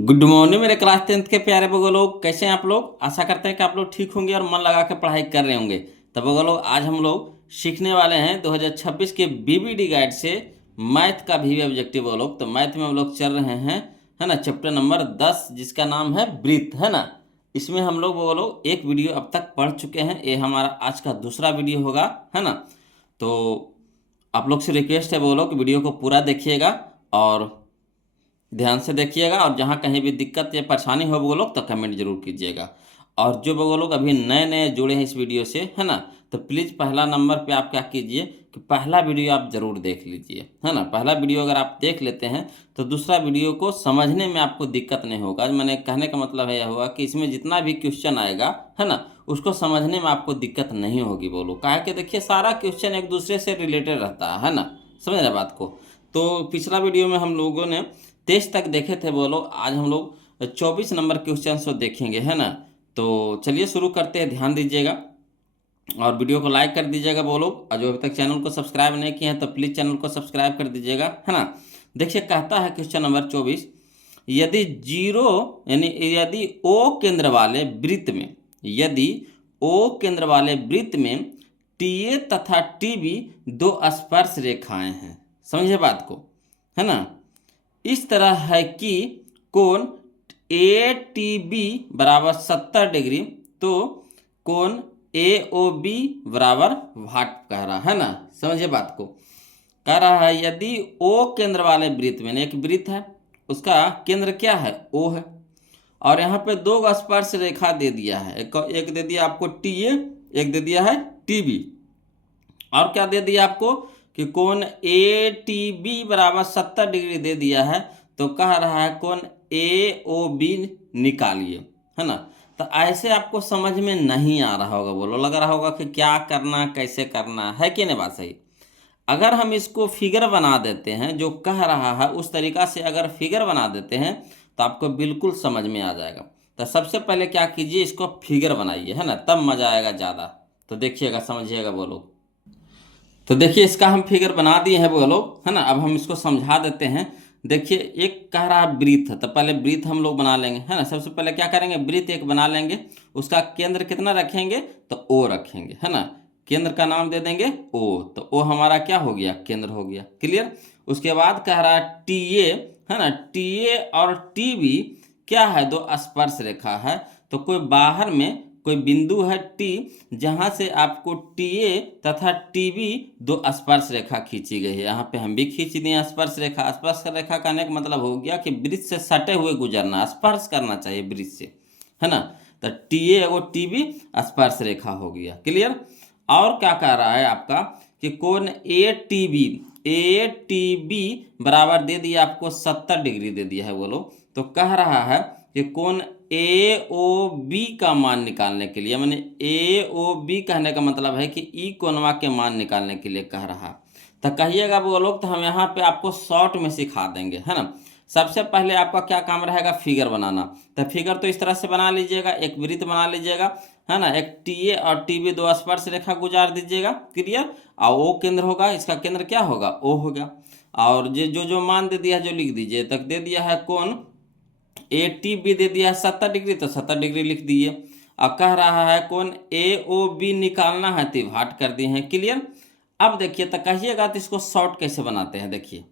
Good morning मेरे class 10th के प्यारे बगो लोग, कैसे हैं आप लोग। आशा करते हैं कि आप लोग ठीक होंगे और मन लगा के पढ़ाई कर रहे होंगे। तब बगो लोग, आज हम लोग सीखने वाले हैं 2026 के बीबीडी गाइड से मैथ का भी ऑब्जेक्टिव। वो लोग तो मैथ में हम लोग चल रहे हैं, है ना, चैप्टर नंबर 10 जिसका नाम है ब्रीथ, है ना। इसमें हम लोग वो लोग एक वीडियो अब तक पढ़ चुके हैं, ये हमारा आज का दूसरा वीडियो होगा, है ना। तो आप लोग से रिक्वेस्ट है वो लोग वीडियो को पूरा देखिएगा और ध्यान से देखिएगा, और जहाँ कहीं भी दिक्कत या परेशानी हो वो लोग तो कमेंट जरूर कीजिएगा। और जो वो लोग अभी नए नए जुड़े हैं इस वीडियो से, है ना, तो प्लीज़ पहला नंबर पे आप क्या कीजिए कि पहला वीडियो आप ज़रूर देख लीजिए, है ना। पहला वीडियो अगर आप देख लेते हैं तो दूसरा वीडियो को समझने में आपको दिक्कत नहीं होगा। मैंने कहने का मतलब है यह होगा कि इसमें जितना भी क्वेश्चन आएगा, है ना, उसको समझने में आपको दिक्कत नहीं होगी। बोलो काहे कि देखिए सारा क्वेश्चन एक दूसरे से रिलेटेड रहता है ना, समझ रहे बात को। तो पिछला वीडियो में हम लोगों ने 23 तक देखे थे वो लोग, आज हम लोग 24 नंबर क्वेश्चन को देखेंगे, है ना। तो चलिए शुरू करते हैं, ध्यान दीजिएगा और वीडियो को लाइक कर दीजिएगा वो लोग। और जो अभी तक चैनल को सब्सक्राइब नहीं किए हैं तो प्लीज़ चैनल को सब्सक्राइब कर दीजिएगा, है ना। देखिए कहता है क्वेश्चन नंबर 24, यदि जीरो यानी यदि ओ केंद्र वाले वृत्त में, यदि ओ केंद्र वाले वृत्त में टी ए तथा टी बी दो स्पर्श रेखाएं हैं, समझे बात को, है ना। इस तरह है कि कोण ए टी बी बराबर 70 डिग्री, तो कोण ए ओ बी बराबर वाट कह रहा है ना, समझिए बात को। कह रहा है यदि ओ केंद्र वाले वृत्त में, एक वृत्त है उसका केंद्र क्या है, ओ है, और यहाँ पे दो स्पर्श रेखा दे दिया है, एक दे दिया आपको टी ए, एक दे दिया है टी बी, और क्या दे दिया आपको कि कोण ए टी बी बराबर 70 डिग्री दे दिया है। तो कह रहा है कोण ए ओ बी निकालिए, है ना। तो ऐसे आपको समझ में नहीं आ रहा होगा, बोलो लग रहा होगा कि क्या करना कैसे करना है कि नहीं, बात सही। अगर हम इसको फिगर बना देते हैं, जो कह रहा है उस तरीका से अगर फिगर बना देते हैं तो आपको बिल्कुल समझ में आ जाएगा। तो सबसे पहले क्या कीजिए, इसको फिगर बनाइए, है ना, तब मजा आएगा ज़्यादा। तो देखिएगा, समझिएगा बोलो। तो देखिए इसका हम फिगर बना दिए हैं वो लोग, है ना। अब हम इसको समझा देते हैं। देखिए एक कह रहा है वृत्त है, तो पहले वृत्त हम लोग बना लेंगे, है ना। सबसे पहले क्या करेंगे, वृत्त एक बना लेंगे, उसका केंद्र कितना रखेंगे तो ओ रखेंगे, है ना। केंद्र का नाम दे देंगे ओ, तो ओ हमारा क्या हो गया, केंद्र हो गया, क्लियर। उसके बाद कह रहा है टी ए, है ना, टी ए और टी बी क्या है, दो स्पर्श रेखा है। तो कोई बाहर में कोई बिंदु है टी, जहां से आपको टी ए तथा टी बी दो स्पर्श रेखा खींची गई है। यहाँ पे हम भी खींच दिए स्पर्श रेखा। स्पर्श रेखा कहने का मतलब हो गया कि वृत्त से सटे हुए गुजरना, स्पर्श करना चाहिए वृत्त से, है ना। तो टी ए और टी बी स्पर्श रेखा हो गया, क्लियर। और क्या कह रहा है आपका कि कोण ए टी बी बराबर दे दिया आपको 70 डिग्री दे दिया है बोलो। तो कह रहा है कि कोण ए ओ बी का मान निकालने के लिए, मैंने ए ओ बी कहने का मतलब है कि ई कोणवा के मान निकालने के लिए कह रहा। तो कहिएगा वो लोग, तो हम यहाँ पे आपको शॉर्ट में सिखा देंगे, है ना। सबसे पहले आपका क्या काम रहेगा, फिगर बनाना। तो फिगर तो इस तरह से बना लीजिएगा, एक वृत्त बना लीजिएगा, है ना, एक टी ए और टी बी दो स्पर्श रेखा गुजार दीजिएगा, क्लियर। और ओ केंद्र होगा, इसका केंद्र क्या होगा, ओ होगा। और जो जो मान दे दिया है जो लिख दीजिए, तक दे दिया है कोण ए टी बी दे दिया है 70 डिग्री, तो 70 डिग्री लिख दिए। अब कह रहा है कौन ए ओ बी निकालना है, तो भाट कर दिए हैं, क्लियर। अब देखिए तो कहिएगा तो इसको शॉर्ट कैसे बनाते हैं। देखिए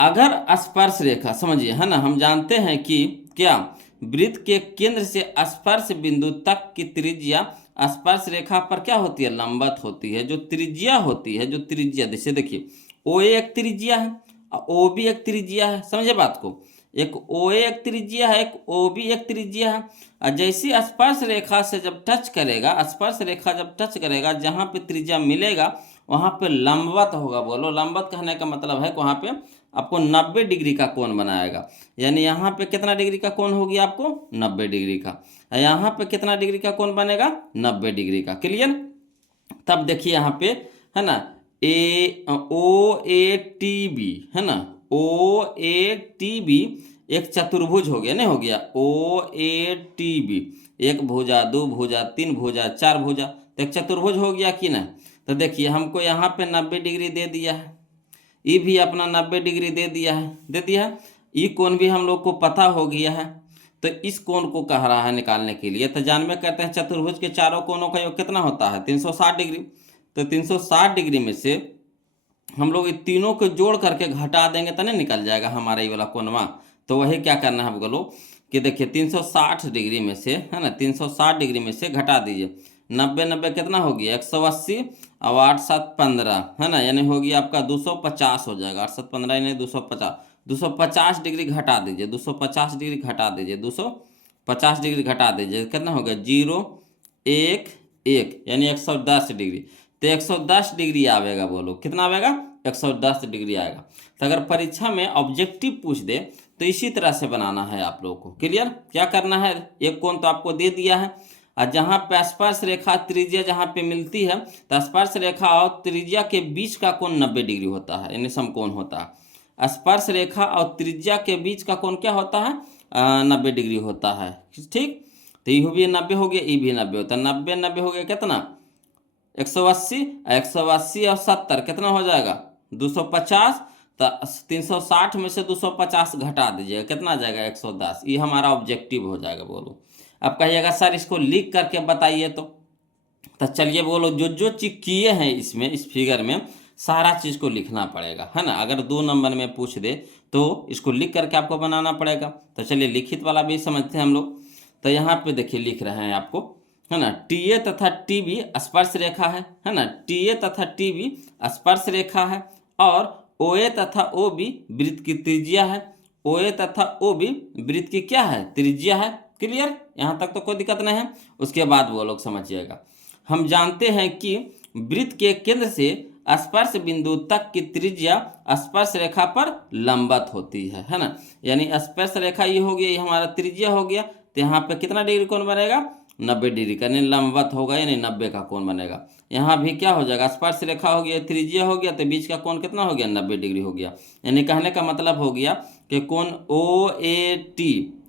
अगर स्पर्श रेखा, समझिए, है ना, हम जानते हैं कि क्या वृत्त के केंद्र से स्पर्श बिंदु तक की त्रिज्या स्पर्श रेखा पर क्या होती है, लंबवत होती है। जो त्रिज्या होती है, जो त्रिज्या, जैसे देखिए ओ एक त्रिज्या है और ओ भी एक त्रिज्या है, समझे बात को। एक ओ एक त्रिज्या है, एक ओ भी एक त्रिज्या है। और जैसी स्पर्श रेखा से जब टच करेगा, स्पर्श रेखा जब टच करेगा, जहाँ पे त्रिज्या मिलेगा वहाँ पे लंबवत होगा। बोलो लंबवत कहने का मतलब है कि वहाँ पे आपको 90 डिग्री का कोण बनाएगा। यानी यहाँ पे कितना डिग्री का कोण होगी आपको, 90 डिग्री का। यहाँ पे कितना डिग्री का कोण बनेगा, 90 डिग्री का, क्लियर। तब देखिए यहाँ पे, है ना, ए ओ ए टी बी, है ना, ओ ए टी बी एक चतुर्भुज हो गया, नहीं हो गया, ओ ए टी बी, एक भुजा, दो भुजा, तीन भुजा, चार भुजा, तो एक चतुर्भुज हो गया कि ना। तो देखिए हमको यहाँ पे 90 डिग्री दे दिया है, ये भी अपना 90 डिग्री दे दिया है, दे दिया है। ई कोण भी हम लोग को पता हो गया है, तो इस कोण को कह रहा है निकालने के लिए। तो जानबे करते हैं चतुर्भुज के चारों कोणों का योग कितना होता है 360 डिग्री। तो 360 डिग्री में से हम लोग इन तीनों को जोड़ करके घटा देंगे तो नहीं निकल जाएगा हमारा ये वाला कोणवा। तो वही क्या करना है बोलो कि देखिए 360 डिग्री में से, है ना, 360 डिग्री में से घटा दीजिए 90 90 कितना हो गया 180 और 8 7 15, है ना, यानी हो गया आपका 250 हो जाएगा। 8 7 15 यानी 250, 250 डिग्री घटा दीजिए, 250 डिग्री घटा दीजिए, 250 डिग्री घटा दीजिए, कितना हो गया 0 1 1 यानी 110 डिग्री। तो 110 डिग्री आवेगा, बोलो कितना आवेगा 110 डिग्री आएगा। तो अगर परीक्षा में ऑब्जेक्टिव पूछ दे तो इसी तरह से बनाना है आप लोगों को। क्लियर? क्या करना है, एक कोण तो आपको दे दिया है, और जहाँ पे स्पर्श रेखा त्रिज्या जहाँ पे मिलती है तो स्पर्श रेखा और त्रिज्या के बीच का कोण 90 डिग्री होता है, यानी समकोण होता है। स्पर्श रेखा और त्रिज्या के बीच का कोण क्या होता है 90 डिग्री होता है। ठीक, तो ये भी 90 हो गया, ये भी 90 होता है। 90 90 हो गया कितना 180, 180 और 70 कितना हो जाएगा 250। तो 360 में से 250 घटा दीजिएगा, कितना आ जाएगा 110। ये हमारा ऑब्जेक्टिव हो जाएगा। बोलो अब कहिएगा सर इसको लिख करके बताइए। तो चलिए बोलो जो जो चीज किए हैं इसमें, इस फिगर में सारा चीज़ को लिखना पड़ेगा, है ना। अगर 2 नंबर में पूछ दे तो इसको लिख करके आपको बनाना पड़ेगा। तो चलिए लिखित वाला भी समझते हैं हम लोग। तो यहाँ पे देखिए लिख रहे हैं आपको, है ना, TA तथा TB स्पर्श रेखा है ना, TA तथा TB स्पर्श रेखा है, और OA तथा OB वृत्त की त्रिज्या है। OA तथा OB वृत्त की क्या है त्रिज्या है। क्लियर? यहाँ तक तो कोई दिक्कत नहीं है। उसके बाद वो लोग समझिएगा, हम जानते हैं कि वृत्त के केंद्र से स्पर्श बिंदु तक की त्रिज्या स्पर्श रेखा पर लंबवत होती है ना। यानी स्पर्श रेखा ये हो गया, ये हमारा त्रिज्या हो गया। तो यहाँ पे कितना डिग्री कोण बनेगा 90 डिग्री का, यानी लंबवत होगा, यानी 90 का कोण बनेगा। यहाँ भी क्या हो जाएगा स्पर्श रेखा हो गया, त्रिज्या हो गया, तो बीच का कोण कितना हो गया 90 डिग्री हो गया। यानी कहने का मतलब हो गया कि कोण OAT,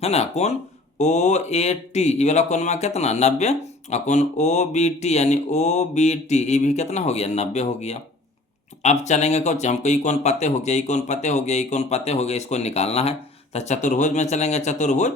है ना, कोण OAT ये वाला कोण कितना 90, और कोण OBT यानी OBT ये भी कितना हो गया 90 हो गया। अब चलेंगे कुछ, हमको ये कौन पते हो गया, ये कौन पते हो गया, ये कौन पते हो गया, इसको निकालना है। तो चतुर्भुज में चलेंगे, चतुर्भुज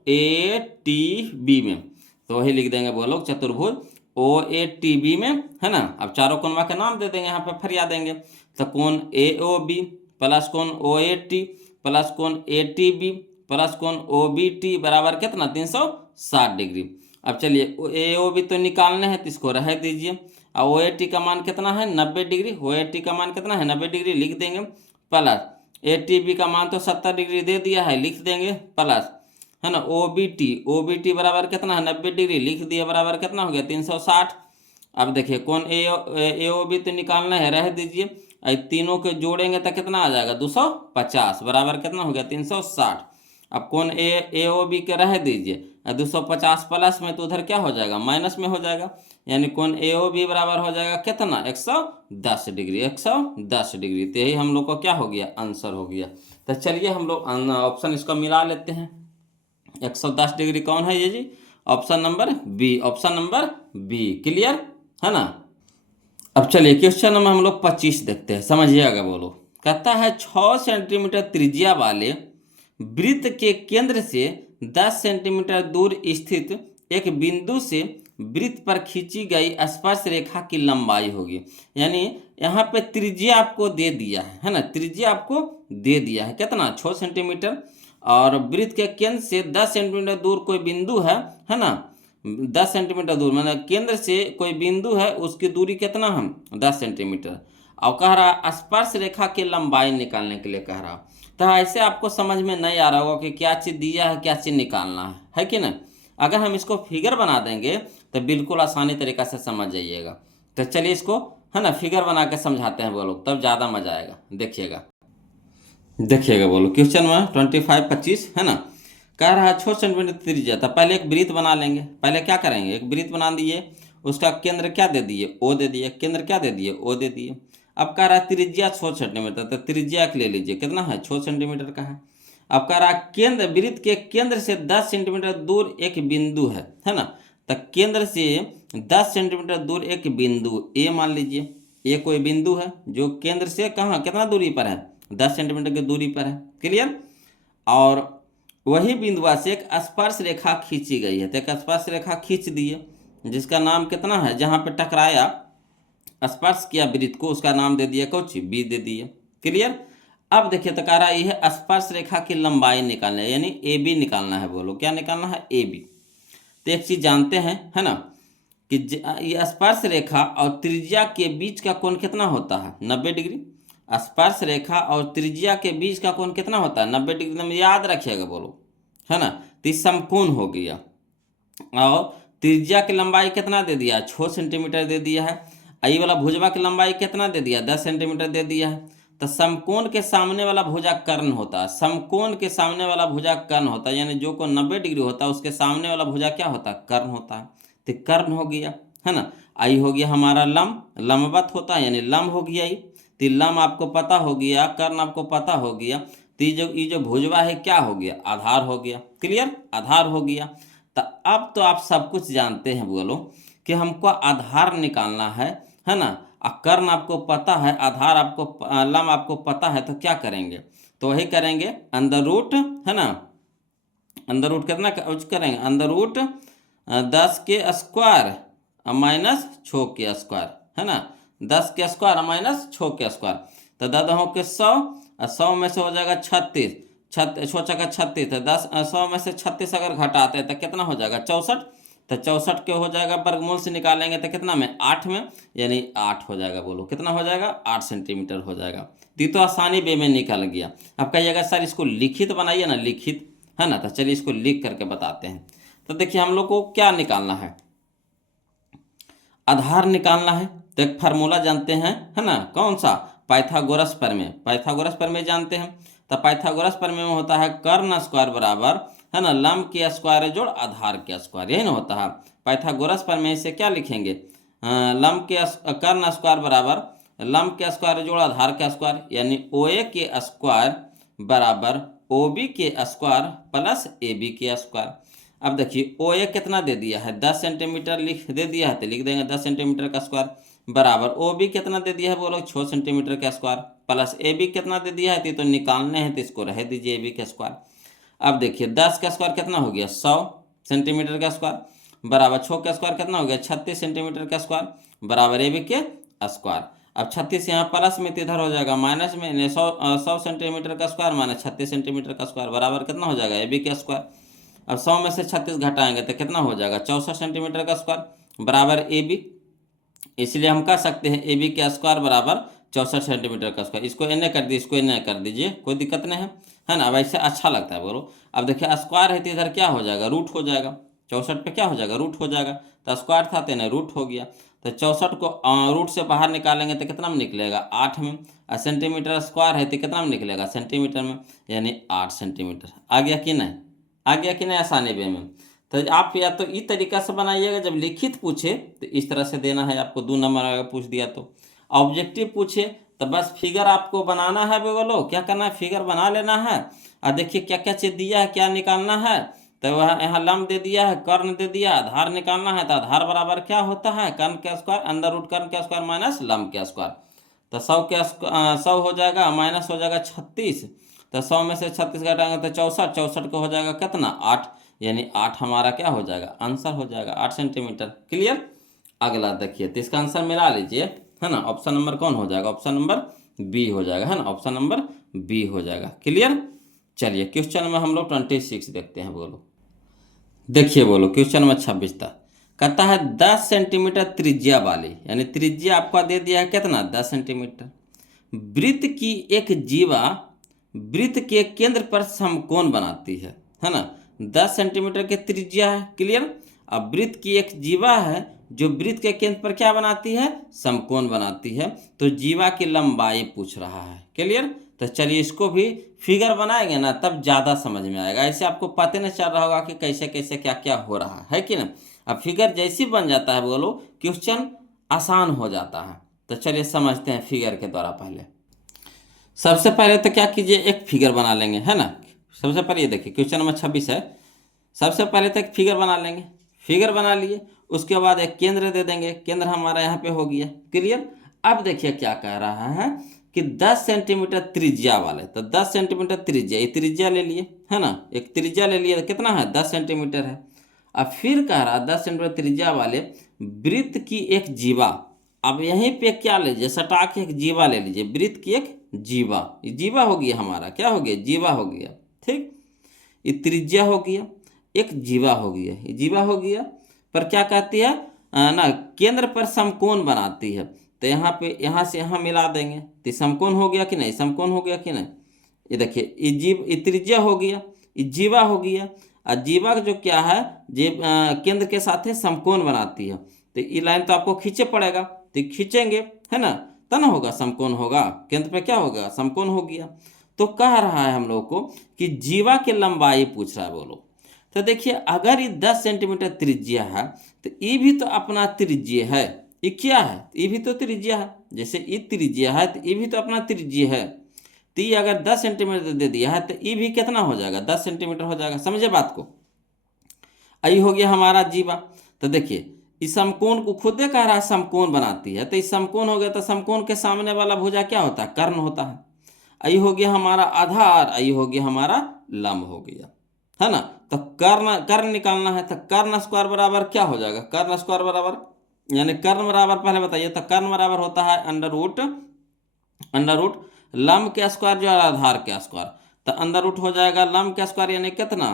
OATB में, तो वही लिख देंगे वो लोग चतुर्भुज OATB में, है ना। अब चारों कोणवा के नाम दे देंगे, यहाँ पे फरिया देंगे। तो कोण AOB प्लस कोण OAT प्लस कोण ATB प्लस कोण OBT बराबर कितना 360 डिग्री। अब चलिए AOB तो निकालने हैं, तो इसको रह दीजिए। और OAT का मान कितना है 90 डिग्री, OAT का मान कितना है 90 डिग्री लिख देंगे, प्लस ATB का मान तो 70 डिग्री दे दिया है लिख देंगे, प्लस, है ना, OBT बराबर कितना है 90 डिग्री लिख दिया, बराबर कितना हो गया 360। अब देखिए कौन AOB तो निकालना है, रह दीजिए। तीनों के जोड़ेंगे तो कितना आ जाएगा 250 बराबर कितना हो गया 360। अब कौन AOB के रह दीजिए, 250 प्लस में तो उधर क्या हो जाएगा माइनस में हो जाएगा, यानी कौन AOB बराबर हो जाएगा कितना 110 डिग्री, 110 डिग्री। तो यही हम लोग को क्या हो गया आंसर हो गया। तो चलिए हम लोग ऑप्शन इसका मिला लेते हैं। 110 डिग्री कौन है ये जी, option number B, option number B. Clear है ना। अब चलिए क्वेश्चन नंबर हम लोग 25 देखते हैं, समझिएगा। बोलो कहता है 6 सेंटीमीटर त्रिज्या वाले वृत्त के केंद्र से 10 सेंटीमीटर दूर स्थित एक बिंदु से वृत्त पर खींची गई स्पर्श रेखा की लंबाई होगी। यानी यहाँ पे त्रिज्या आपको दे दिया है ना, त्रिज्या आपको दे दिया है कितना 6 सेंटीमीटर, और वृत्त के केंद्र से 10 सेंटीमीटर दूर कोई बिंदु है ना, 10 सेंटीमीटर दूर, मतलब केंद्र से कोई बिंदु है उसकी दूरी कितना हम 10 सेंटीमीटर, और कह रहा स्पर्श रेखा की लंबाई निकालने के लिए कह रहा। तो ऐसे आपको समझ में नहीं आ रहा होगा कि क्या चीज़ दिया है क्या चीज़ निकालना है कि नहीं। अगर हम इसको फिगर बना देंगे तो बिल्कुल आसानी तरीक़ा से समझ जाइएगा। तो चलिए इसको, है ना, फिगर बना के समझाते हैं वो लोग, तब ज़्यादा मजा आएगा। देखिएगा बोलो क्वेश्चन में 25 है ना, कह रहा है 6 सेंटीमीटर त्रिज्या। तो पहले एक वृत्त बना लेंगे। पहले क्या करेंगे, एक वृत्त बना दिए, उसका केंद्र क्या दे दिए O दे दिए, केंद्र क्या दे दिए O दे दिए। अब कह रहा है त्रिज्या 6 सेंटीमीटर, तो त्रिज्या ले लीजिए कितना है 6 सेंटीमीटर का है। अब कह रहा है केंद्र, वृत्त के केंद्र से 10 सेंटीमीटर दूर एक बिंदु है ना। तो केंद्र से 10 सेंटीमीटर दूर एक बिंदु A मान लीजिए, ये कोई बिंदु है जो केंद्र से कहाँ कितना दूरी पर है 10 सेंटीमीटर की दूरी पर है। क्लियर। और वही बिंदुआ से एक स्पर्श रेखा खींची गई है, तो एक स्पर्श रेखा खींच दी है जिसका नाम कितना है, जहाँ पे टकराया स्पर्श किया वृत्त को उसका नाम दे दिया कुछ बी दे दिए। क्लियर। अब देखिए तो कह रहा है यह स्पर्श रेखा की लंबाई निकालना है, यानी ए बी निकालना है। बोलो क्या निकालना है, ए बी। तो एक चीज जानते हैं है ना कि ये स्पर्श रेखा और त्रिज्या के बीच का कोण कितना होता है, 90 डिग्री। स्पर्श रेखा और त्रिज्या के बीच का कोण कितना होता है, 90 डिग्री। में याद रखिएगा बोलो, है ना। तो ये समकोण हो गया। और त्रिज्या की लंबाई कितना दे दिया, 6 सेंटीमीटर दे दिया है। आई वाला भुजवा की लंबाई कितना दे दिया, 10 सेंटीमीटर दे दिया है। तो समकोण के सामने वाला भुजा कर्ण होता है, समकोण के सामने वाला भुजा कर्ण होता है, यानी जो कोण 90 डिग्री होता है उसके सामने वाला भुजा क्या होता है, कर्ण होता है। तो कर्ण हो गया, है ना। आई हो गया हमारा लंब, लंबवत होता है यानी लंब हो गया। तो लंब आपको पता हो गया, कर्ण आपको पता हो गया। तो ये जो भुजवा है क्या हो गया, आधार हो गया। क्लियर, आधार हो गया। तो अब तो आप सब कुछ जानते हैं बोलो कि हमको आधार निकालना है ना। कर्ण आपको पता है, आधार आपको लंब आपको पता है, तो क्या करेंगे, तो वही करेंगे अंडर रूट, है ना। अंडर रूट कितना करेंगे, अंडर रूट 10 के स्क्वायर माइनस 6 के स्क्वायर, है ना। 10 के स्क्वायर माइनस 6 के स्क्वायर। तो 10 के 100, 100 में से हो जाएगा 36, 6 का 36। तो 100 में से 36 अगर घटाते हैं तो कितना हो जाएगा, 64। तो 64 के हो जाएगा वर्गमूल से निकालेंगे तो कितना में, 8 में, यानी 8 हो जाएगा। बोलो कितना हो जाएगा, 8 सेंटीमीटर हो जाएगा। तो आसानी वे में निकल गया। अब कहिएगा सर इसको लिखित बनाइए ना, लिखित, है ना। तो चलिए इसको लिख करके बताते हैं। तो देखिए हम लोग को क्या निकालना है, आधार निकालना है। तो एक फार्मूला जानते हैं, है ना, कौन सा, पाइथागोरस प्रमेय। पाइथागोरस प्रमेय जानते हैं। तो पाइथागोरस प्रमेय में होता है कर्ण स्क्वायर बराबर, है ना, लंब के स्क्वायर जोड़ आधार के स्क्वायर, यही ना होता है। पाइथागोरस प्रमेय से क्या लिखेंगे, लंब के कर्ण स्क्वायर बराबर लंब के स्क्वायर जोड़ आधार के स्क्वायर, यानी ओ ए के स्क्वायर बराबर ओ बी के स्क्वायर प्लस ए बी के स्क्वायर। अब देखिए ओ ए कितना दे दिया है, 10 सेंटीमीटर लिख दे दिया है, तो लिख देंगे 10 सेंटीमीटर का स्क्वायर बराबर ओ बी कितना दे दिया है, बोलो 6 सेंटीमीटर का स्क्वायर प्लस ए बी कितना दे दिया है, तो निकालने हैं तो इसको रह दीजिए ए बी का स्क्वायर। अब देखिए 10 का स्क्वायर कितना हो गया, 100 सेंटीमीटर का स्क्वायर बराबर 6 का स्क्वायर कितना हो गया, 36 सेंटीमीटर का स्क्वायर बराबर ए बी के स्क्वायर। अब 36 यहाँ प्लस में तो इधर हो जाएगा माइनस में, 100 सेंटीमीटर का स्क्वायर माइनस 36 सेंटीमीटर का स्क्वायर बराबर कितना हो जाएगा, ए बी का स्क्वायर। अब 100 में से 36 घटाएंगे तो कितना हो जाएगा, 64 सेंटीमीटर का स्क्वायर बराबर ए बी। इसलिए हम कह सकते हैं ए बी का स्क्वायर बराबर 64 सेंटीमीटर का स्क्वायर। इसको एन कर दीजिए, इसको एन कर दीजिए, कोई दिक्कत नहीं है ना। अब ऐसे अच्छा लगता है बोलो। अब देखिए स्क्वायर है तो इधर क्या हो जाएगा, रूट हो जाएगा। 64 पे क्या हो जाएगा, रूट हो जाएगा। तो स्क्वायर था तो रूट हो गया। तो 64 को रूट से बाहर निकालेंगे तो कितना में निकलेगा, 8 में। सेंटीमीटर स्क्वायर है तो कितना में निकलेगा, सेंटीमीटर में, यानी 8 सेंटीमीटर। आ गया कि नहीं, आ गया कि नहीं आसानी वे में। तो आप या तो इस तरीका से बनाइएगा, जब लिखित पूछे तो इस तरह से देना है आपको, 2 नंबर अगर पूछ दिया तो। ऑब्जेक्टिव पूछे तो बस फिगर आपको बनाना है, बोलो क्या करना है, फिगर बना लेना है। और देखिए क्या क्या चीज़ दिया है, क्या निकालना है। तो वह यहाँ लंब दे दिया है, कर्ण दे दिया, आधार निकालना है। तो आधार बराबर क्या होता है, कर्ण के स्क्वायर अंडर रूट कर्ण के स्क्वायर माइनस लंब के स्क्वायर। तो 100 हो जाएगा माइनस हो जाएगा 36। तो 100 में से 36 घटाएंगे तो 64, 64 को हो जाएगा कितना, 8, यानी 8 हमारा क्या हो जाएगा, आंसर हो जाएगा 8 सेंटीमीटर। क्लियर। अगला देखिए, तो इसका आंसर मिला लीजिए, है ना। ऑप्शन नंबर कौन हो जाएगा, ऑप्शन नंबर बी हो जाएगा, है ना, ऑप्शन नंबर बी हो जाएगा। क्लियर। चलिए क्वेश्चन में हम लोग 26 देखते हैं। बोलो देखिए, बोलो क्वेश्चन में 26 था, कहता है 10 सेंटीमीटर त्रिज्या वाली, यानी त्रिज्या आपका दे दिया है कितना, 10 सेंटीमीटर, वृत्त की एक जीवा वृत्त के केंद्र पर समकोण बनाती है ना। 10 सेंटीमीटर की त्रिज्या है। क्लियर। अब वृत्त की एक जीवा है जो वृत्त के केंद्र पर क्या बनाती है, समकोण बनाती है। तो जीवा की लंबाई पूछ रहा है। क्लियर। तो चलिए इसको भी फिगर बनाएंगे ना, तब ज़्यादा समझ में आएगा। ऐसे आपको पता नहीं चल रहा होगा कि कैसे कैसे क्या क्या हो रहा है कि ना। अब फिगर जैसी बन जाता है बोलो, क्वेश्चन आसान हो जाता है। तो चलिए समझते हैं फिगर के द्वारा। पहले सबसे पहले तो क्या कीजिए, एक फिगर बना लेंगे, है ना। सबसे पहले ये देखिए क्वेश्चन नंबर 26 है। सबसे पहले तो एक फिगर बना लेंगे, फिगर बना लिए, उसके बाद एक केंद्र दे देंगे, केंद्र हमारा यहाँ पे हो गया। क्लियर। अब देखिए क्या कह रहा है कि 10 सेंटीमीटर त्रिज्या वाले, तो 10 सेंटीमीटर त्रिज्या, ये त्रिज्या ले लिए है ना, एक त्रिज्या ले लिए, कितना है 10 सेंटीमीटर है। अब फिर कह रहा 10 सेंटीमीटर त्रिज्या वाले वृत्त की एक जीवा। अब यहीं पे क्या ले लीजिए, सटा के एक जीवा ले लीजिए, वृत्त की एक जीवा, ये जीवा हो गया हमारा, क्या हो गया, जीवा हो गया। ठीक, ये त्रिज्या हो गया, एक जीवा हो गया, ये जीवा हो गया। पर क्या कहती है ना, केंद्र पर समकोण बनाती है। तो यहाँ पे यहाँ से यहाँ मिला देंगे तो समकोण हो गया कि नहीं, समकोण हो गया कि नहीं। ये देखिए, ये त्रिज्या हो गया, ये जीवा हो गया, और जीवा जो क्या है, केंद्र के साथ है समकोण बनाती है। तो ये लाइन तो आपको खींचे पड़ेगा, तो खींचेंगे है ना, तब ना होगा समकोण होगा, केंद्र पे क्या होगा, समकोण हो गया। तो कह रहा है हम लोग को कि जीवा की लंबाई पूछ रहा है, बोलो। तो देखिए, अगर ये 10 सेंटीमीटर त्रिज्या है तो ये भी तो अपना त्रिज्या है, ये क्या है, ये भी तो त्रिज्या है। जैसे ये त्रिज्या है तो ये भी तो अपना त्रिज्या है। तो ये अगर 10 सेंटीमीटर दे दिया है तो ये भी कितना हो जाएगा, 10 सेंटीमीटर हो जाएगा। समझे बात को। आई हो गया हमारा जीवा। तो देखिए, इस समकोण को खुद कह रहा है समकोण बनाती है, तो इस समकोण हो गया, तो समकोण के सामने वाला भुजा क्या होता है, कर्ण होता है। आई हो गया हमारा आधार, आई हो गया हमारा लंब हो गया, है ना। तो कर्ण निकालना है, तो कर्ण स्क्वायर बराबर क्या हो जाएगा, कर्ण स्क्वायर बराबर, यानी कर्ण बराबर पहले बताइए, तो कर्ण बराबर होता है अंडर रूट लंब के स्क्वायर जो है आधार के स्क्वायर। तो अंडर रूट हो जाएगा लंब के स्क्वायर, यानी कितना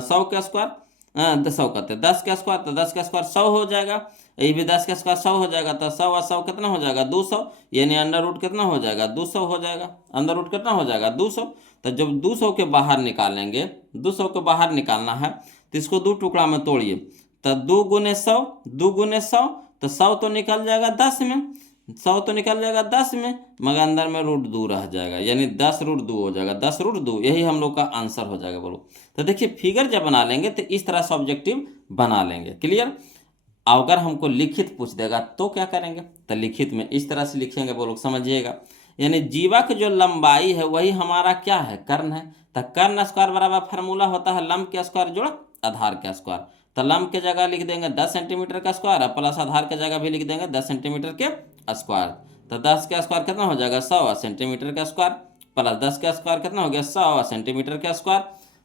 100 के स्क्वायर, 100 कहते हैं 10 के स्क्वायर, तो 10 के स्क्वायर 100 हो जाएगा। ये भी 10 के स्क्वायर 100 हो जाएगा, तो 100 और 100 कितना हो जाएगा 200, यानी अंडर रूट कितना हो जाएगा 200 हो जाएगा, अंडर रूट कितना हो जाएगा 200। तो जब 200 के बाहर निकालेंगे, 200 के बाहर निकालना है तो इसको दो टुकड़ा में तोड़िए, तो 2 गुने 100, 2 गुने 100, तो 100 तो निकल जाएगा 10 में, 100 तो निकल जाएगा 10 में, मगर अंदर में रूट 2 रह जाएगा, यानी 10 रूट 2 हो जाएगा, 10 रूट 2, यही हम लोग का आंसर हो जाएगा, बोलो। तो देखिए, फिगर जब बना लेंगे तो इस तरह से ऑब्जेक्टिव बना लेंगे, क्लियर। अगर हमको लिखित पूछ देगा तो क्या करेंगे, तो लिखित में इस तरह से लिखेंगे, वो लोग समझिएगा। यानी जीवा की जो लंबाई है वही हमारा क्या है, कर्ण है। तो कर्ण स्क्वायर बराबर फार्मूला होता है लंब के स्क्वायर जोड़ आधार के स्क्वायर। तो लंब के जगह लिख देंगे 10 सेंटीमीटर का स्क्वायर, प्लस आधार के जगह भी लिख देंगे 10 सेंटीमीटर के स्क्वायर। तो 10 का स्क्वायर कितना हो जाएगा 100 सेंटीमीटर का स्क्वायर, प्लस 10 का स्क्वायर कितना हो गया 100 सेंटीमीटर का स्क्वायर।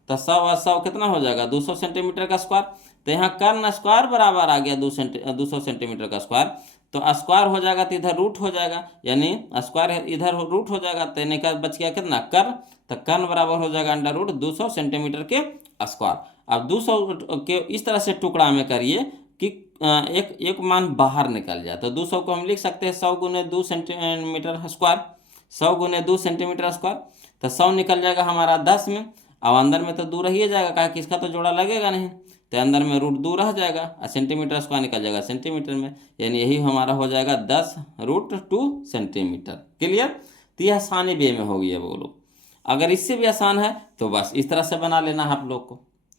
तो 100 और 100 कितना हो जाएगा 200 सेंटीमीटर का स्क्वायर। तो यहाँ कर्ण स्क्वायर बराबर आ गया 200 सेंटीमीटर का स्क्वायर। तो स्क्वायर हो जाएगा तो इधर रूट हो जाएगा, यानी स्क्वायर इधर रूट हो जाएगा, तो इन्हें का बच गया कितना कर्ण। तो कर्ण बराबर हो जाएगा अंडर रूट 200 सेंटीमीटर के स्क्वायर। अब 200 के इस तरह से टुकड़ा में करिए कि एक मान बाहर निकल जाए। तो 200 को हम लिख सकते हैं 100 गुने 2 सेंटीमीटर स्क्वायर, 100 गुने 2 सेंटीमीटर स्क्वायर। तो 100 निकल जाएगा हमारा 10 में, अब अंदर में तो 2 रह ही जाएगा, कहा कि इसका तो जोड़ा लगेगा नहीं, तो अंदर में रूट 2 रह जाएगा और सेंटीमीटर स्क्वायर निकल जाएगा सेंटीमीटर में, यानी यही हमारा हो जाएगा 10 रूट 2 सेंटीमीटर। क्लियर। तो यह आसानी वे में हो गई है, बोलो। अगर इससे भी आसान है तो बस इस तरह से बना लेना है आप लोग को,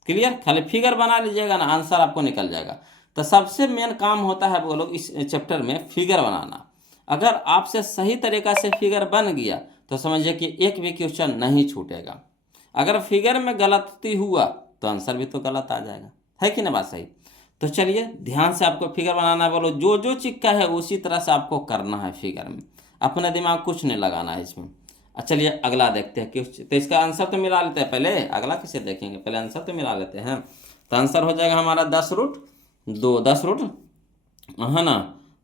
क्लियर। खाली फिगर बना लीजिएगा ना, आंसर आपको निकल जाएगा। तो सबसे मेन काम होता है बोलो इस चैप्टर में फिगर बनाना। अगर आपसे सही तरीका से फिगर बन गया तो समझिए कि एक भी क्वेश्चन नहीं छूटेगा। अगर फिगर में गलती हुआ तो आंसर भी तो गलत आ जाएगा, है कि ना बात सही। तो चलिए ध्यान से आपको फिगर बनाना है, बोलो जो जो चिक्का है उसी तरह से आपको करना है फिगर में, अपना दिमाग कुछ नहीं लगाना है इसमें। चलिए अगला देखते हैं क्वेश्चन। तो इसका आंसर तो मिला लेते हैं, पहले अगला किसे देखेंगे, पहले आंसर तो मिला लेते हैं। तो आंसर हो जाएगा हमारा 10 रूट 2, 10 रूट है ना,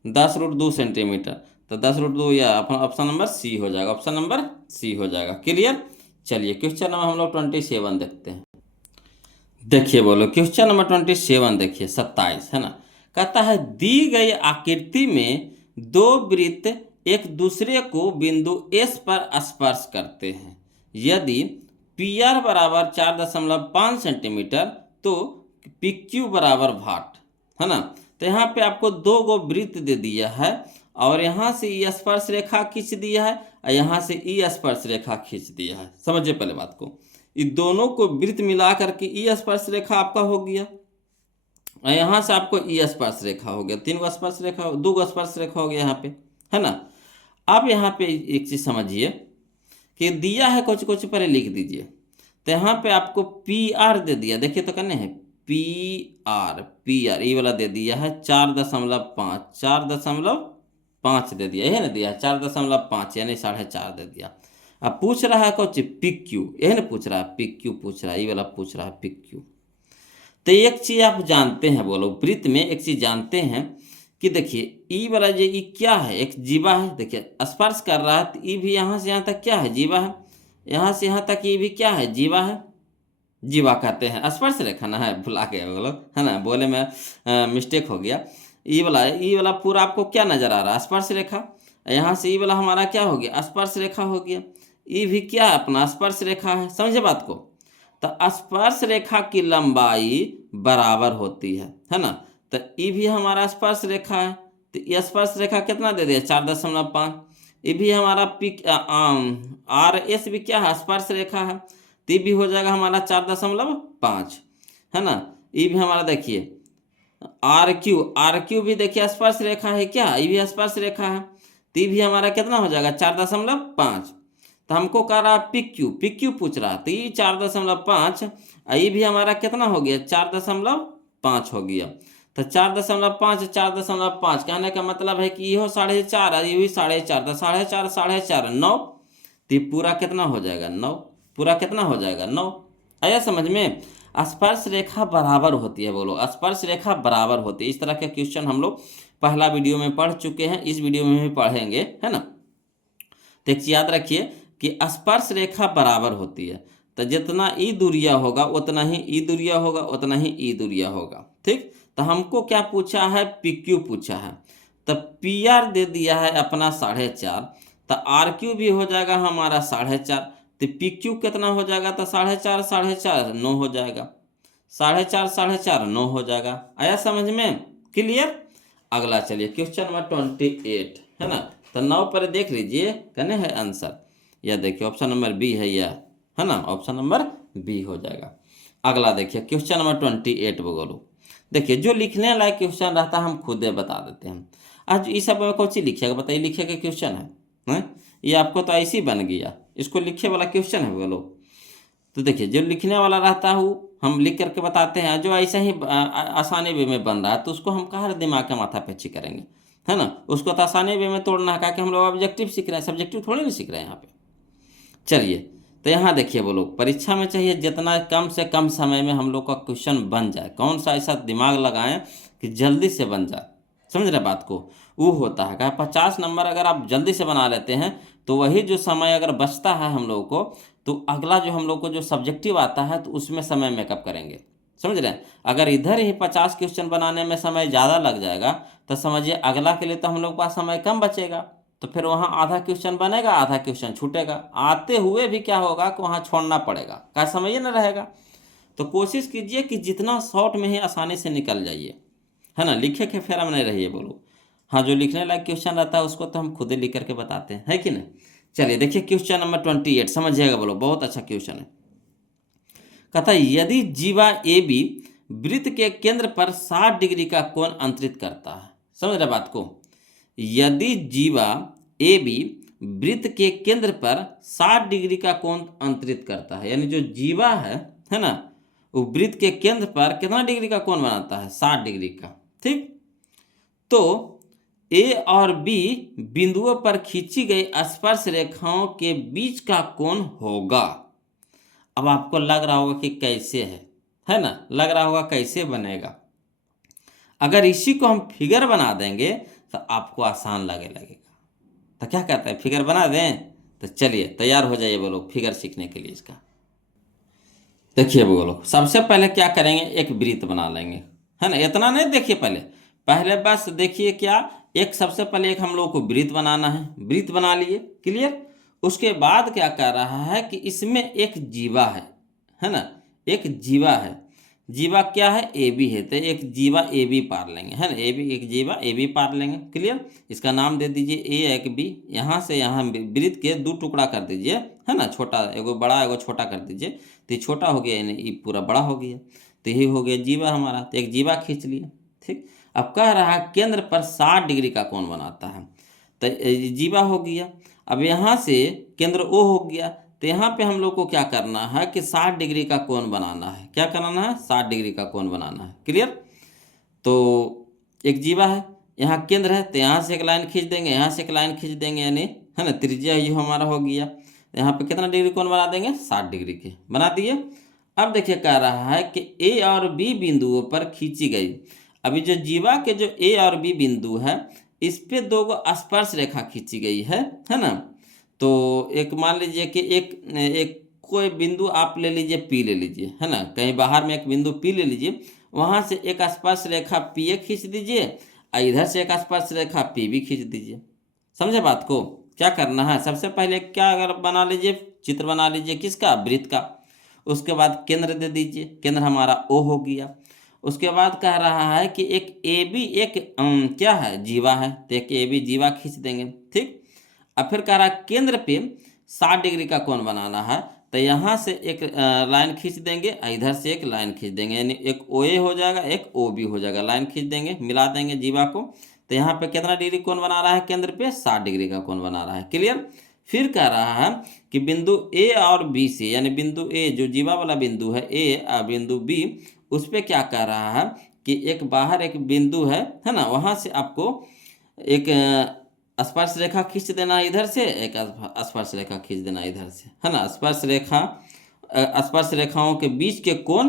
10 रूट 2 सेंटीमीटर। तो 10 रूट 2 या ऑप्शन नंबर सी हो जाएगा, ऑप्शन नंबर सी हो जाएगा, क्लियर। चलिए क्वेश्चन नंबर हम लोग 27 देखते हैं। देखिए बोलो क्वेश्चन नंबर 27 देखिए 27 है ना। कहता है दी गई आकृति में दो वृत्त एक दूसरे को बिंदु एस पर स्पर्श करते हैं। यदि पी आर बराबर 4.5 सेंटीमीटर तो पी क्यू बराबर भाट, है ना। तो यहाँ पे आपको दो गो वृत्त दे दिया है और यहाँ से ई स्पर्श रेखा खींच दिया है और यहाँ से ई स्पर्श रेखा खींच दिया है। समझिए पहले बात को, इन दोनों को वृत्त मिला करके ई स्पर्श रेखा आपका हो गया और यहाँ से आपको ई स्पर्श रेखा हो गया, 3 गो स्पर्श रेखा, 2 गो स्पर्श रेखा हो गया यहाँ पे, है ना। अब यहाँ पे एक चीज समझिए कि दिया है कुछ कुछ पर लिख दीजिए। तो यहाँ पे आपको पी आर दे दिया, देखिए तो करने हैं पी आर ये वाला दे दिया है 4.5, 4.5 5 दे दिया, यही ना दिया 4.5 यानी 4.5 दे दिया। अब पूछ रहा है कुछ पिक क्यू, यही ना पूछ रहा है, पिक क्यू पूछ रहा है, ये वाला पूछ रहा है पिक क्यू। तो एक चीज आप जानते हैं, बोलो वृत्त में एक चीज जानते हैं कि देखिए ई वाला जो ई क्या है, एक जीवा है, देखिए स्पर्श कर रहा है तो ई भी यहाँ से यहाँ तक क्या है, जीवा है, यहाँ से यहाँ तक ये भी क्या है, जीवा है, जीवा कहते हैं। स्पर्श रेखा ना है, भुला गए वो लोग, है ना, बोले में मिस्टेक हो गया। ई वाला पूरा आपको क्या नजर आ रहा है, स्पर्श रेखा। यहाँ से ई वाला हमारा क्या हो गया, स्पर्श रेखा हो गया। ई भी क्या है अपना, स्पर्श रेखा है, समझे बात को। तो स्पर्श रेखा की लंबाई बराबर होती है ना। तो ई भी हमारा स्पर्श रेखा है, तो ये स्पर्श रेखा कितना दे दिया, 4.5। ये भी हमारा पिक आर एस भी क्या है, स्पर्श रेखा है, तो ये भी हो जाएगा हमारा 4.5, है ना। ये भी हमारा देखिए आर क्यू भी देखिए स्पर्श रेखा है, क्या ये भी स्पर्श रेखा है, तो ये भी हमारा कितना हो जाएगा, 4.5। तो हमको कह रहा पिक क्यू पूछ रहा, तो ये 4.5, ये भी हमारा कितना हो गया, 4.5 हो गया। तो 4.5 4.5 कहने का मतलब है कि ये हो 4.5, ये भी 4.5, तो 4.5 4.5 9, तो ये पूरा कितना हो जाएगा, 9, पूरा कितना हो जाएगा, 9। आया समझ में। स्पर्श रेखा बराबर होती है, बोलो स्पर्श रेखा बराबर होती है। इस तरह के क्वेश्चन हम लोग पहला वीडियो में पढ़ चुके हैं, इस वीडियो में भी पढ़ेंगे, है ना। तो एक याद रखिए कि स्पर्श रेखा बराबर होती है, तो जितना ई दूरिया होगा उतना ही ई दूरिया होगा, उतना ही ई दूरिया होगा, ठीक। तो हमको क्या पूछा है, पी क्यू पूछा है, तो पी आर दे दिया है अपना 4.5, तो आर क्यू भी हो जाएगा हमारा 4.5, तो पी क्यू कितना हो जाएगा, तो 4.5 9 हो जाएगा, 4.5 9 हो जाएगा। आया समझ में, क्लियर। अगला चलिए क्वेश्चन नंबर 28, है ना। तो 9 पर देख लीजिए कहने है आंसर, या देखिए ऑप्शन नंबर बी है, यह है ना, ऑप्शन नंबर बी हो जाएगा। अगला देखिए क्वेश्चन नंबर 28 बोलो। देखिए जो लिखने लायक क्वेश्चन रहता है हम खुद बता देते हैं। आज ये सब में कौन सी लिखिएगा बताइए, लिखे के क्वेश्चन है, ये आपको तो ऐसे ही बन गया, इसको लिखे वाला क्वेश्चन है बोलो। तो देखिए जो लिखने वाला रहता है हम लिख करके बताते हैं, जो ऐसे ही आसानी वे में बन रहा है तो उसको हम कहाँ दिमाग का माथा पेची करेंगे, है ना। उसको तो आसानी वे में तोड़ना है, कि हम लोग ऑब्जेक्टिव सीख रहे हैं, सब्जेक्टिव थोड़ी नहीं सीख रहे हैं यहाँ पे। चलिए तो यहाँ देखिए बोलो, परीक्षा में चाहिए जितना कम से कम समय में हम लोग का क्वेश्चन बन जाए, कौन सा ऐसा दिमाग लगाएं कि जल्दी से बन जाए, समझ रहे बात को, वो होता है। 50 नंबर अगर आप जल्दी से बना लेते हैं तो वही जो समय अगर बचता है हम लोगों को, तो अगला जो हम लोग को जो सब्जेक्टिव आता है तो उसमें समय मेकअप करेंगे, समझ रहे हैं। अगर इधर ही 50 क्वेश्चन बनाने में समय ज़्यादा लग जाएगा तो समझिए अगला के लिए तो हम लोग का समय कम बचेगा, तो फिर वहाँ आधा क्वेश्चन बनेगा, आधा क्वेश्चन छूटेगा, आते हुए भी क्या होगा कि वहाँ छोड़ना पड़ेगा, क्या समय न रहेगा। तो कोशिश कीजिए कि जितना शॉर्ट में ही आसानी से निकल जाइए, है ना, लिखे के फेरा में नहीं रहिए बोलो। हाँ जो लिखने लायक क्वेश्चन रहता है उसको तो हम खुद ही लिख करके बताते हैं, है कि नहीं। चलिए देखिए क्वेश्चन नंबर 28 समझिएगा बोलो, बहुत अच्छा क्वेश्चन है। कहता है यदि जीवा ए बी वृत्त के केंद्र पर 60 डिग्री का कोण अंतरित करता है, समझ रहे बात को। यदि जीवा ए बी वृत्त के केंद्र पर 60 डिग्री का कोण अंतरित करता है, यानी जो जीवा है ना, वो वृत्त के केंद्र पर कितना डिग्री का कोण बनाता है, 60 डिग्री का, ठीक। तो ए और बी बिंदुओं पर खींची गई स्पर्श रेखाओं के बीच का कोण होगा। अब आपको लग रहा होगा कि कैसे है ना, लग रहा होगा कैसे बनेगा। अगर इसी को हम फिगर बना देंगे तो आपको आसान लगेगा। तो क्या कहते हैं, फिगर बना दें। तो चलिए तैयार हो जाइए बोलो फिगर सीखने के लिए इसका। देखिए बोलो सबसे पहले क्या करेंगे, एक वृत्त बना लेंगे, है ना। इतना नहीं देखिए, पहले बस देखिए क्या, एक सबसे पहले एक हम लोग को वृत्त बनाना है, वृत्त बना लिए, क्लियर। उसके बाद क्या कर रहा है कि इसमें एक जीवा है ना, एक जीवा है, जीवा क्या है, ए बी है, तो एक जीवा ए बी पार लेंगे, है ना, ए बी, एक जीवा ए बी पार लेंगे, क्लियर। इसका नाम दे दीजिए ए एक बी, यहाँ से यहाँ वृत्त के 2 टुकड़ा कर दीजिए, है ना, छोटा एगो बड़ा एगो छोटा कर दीजिए, तो ये छोटा हो गया यानी ये पूरा बड़ा हो गया, तो यही हो गया जीवा हमारा। तो एक जीवा खींच लिया, ठीक। अब कह रहा है केंद्र पर 60 डिग्री का कोण बनाता है, तो जीवा हो गया। अब यहाँ से केंद्र ओ हो गया, तो यहाँ पे हम लोग को क्या करना है कि 60 डिग्री का कोण बनाना है, क्या कराना है, 60 डिग्री का कोण बनाना है, क्लियर। तो एक जीवा है, यहाँ केंद्र है तो यहाँ से एक लाइन खींच देंगे, यहाँ से एक लाइन खींच देंगे, यानी है ना त्रिज्या ये हमारा हो गया। यहाँ पे कितना डिग्री कोण बना देंगे, 60 डिग्री के बना दिए। अब देखिए कह रहा है कि ए और बी बिंदुओं पर खींची गई, अभी जो जीवा के जो ए और बी बिंदु है इस पे दो गो स्पर्श रेखा खींची गई है ना। तो एक मान लीजिए कि एक कोई बिंदु आप ले लीजिए, पी ले लीजिए, है ना, कहीं बाहर में एक बिंदु पी ले लीजिए, वहाँ से एक स्पर्श रेखा पी ए खींच दीजिए और इधर से एक स्पर्श रेखा पी बी खींच दीजिए। समझे बात को? क्या करना है, सबसे पहले क्या अगर बना लीजिए, चित्र बना लीजिए किसका, वृत्त का। उसके बाद केंद्र दे दीजिए, केंद्र हमारा ओ हो गया। उसके बाद कह रहा है कि एक ए बी एक क्या है, जीवा है, तो एक ए बी जीवा खींच देंगे, ठीक। अब फिर कह रहा है केंद्र पे 60 डिग्री का कोण बनाना है, तो यहाँ से एक लाइन खींच देंगे, इधर से एक लाइन खींच देंगे, यानी एक ओ ए हो जाएगा, एक ओ बी हो जाएगा, लाइन खींच देंगे, मिला देंगे जीवा को। तो यहाँ पे कितना डिग्री कोण बना रहा है, केंद्र पे 60 डिग्री का कोण बना रहा है। क्लियर? फिर कह रहा है कि बिंदु ए और बी से, यानी बिंदु ए जो जीवा वाला बिंदु है ए और बिंदु बी, उस पर क्या कह रहा है कि एक बाहर एक बिंदु है ना, वहाँ से आपको एक स्पर्श रेखा खींच देना इधर से, एक स्पर्श रेखा खींच देना इधर से, है ना। स्पर्श रेखाओं के बीच के कोण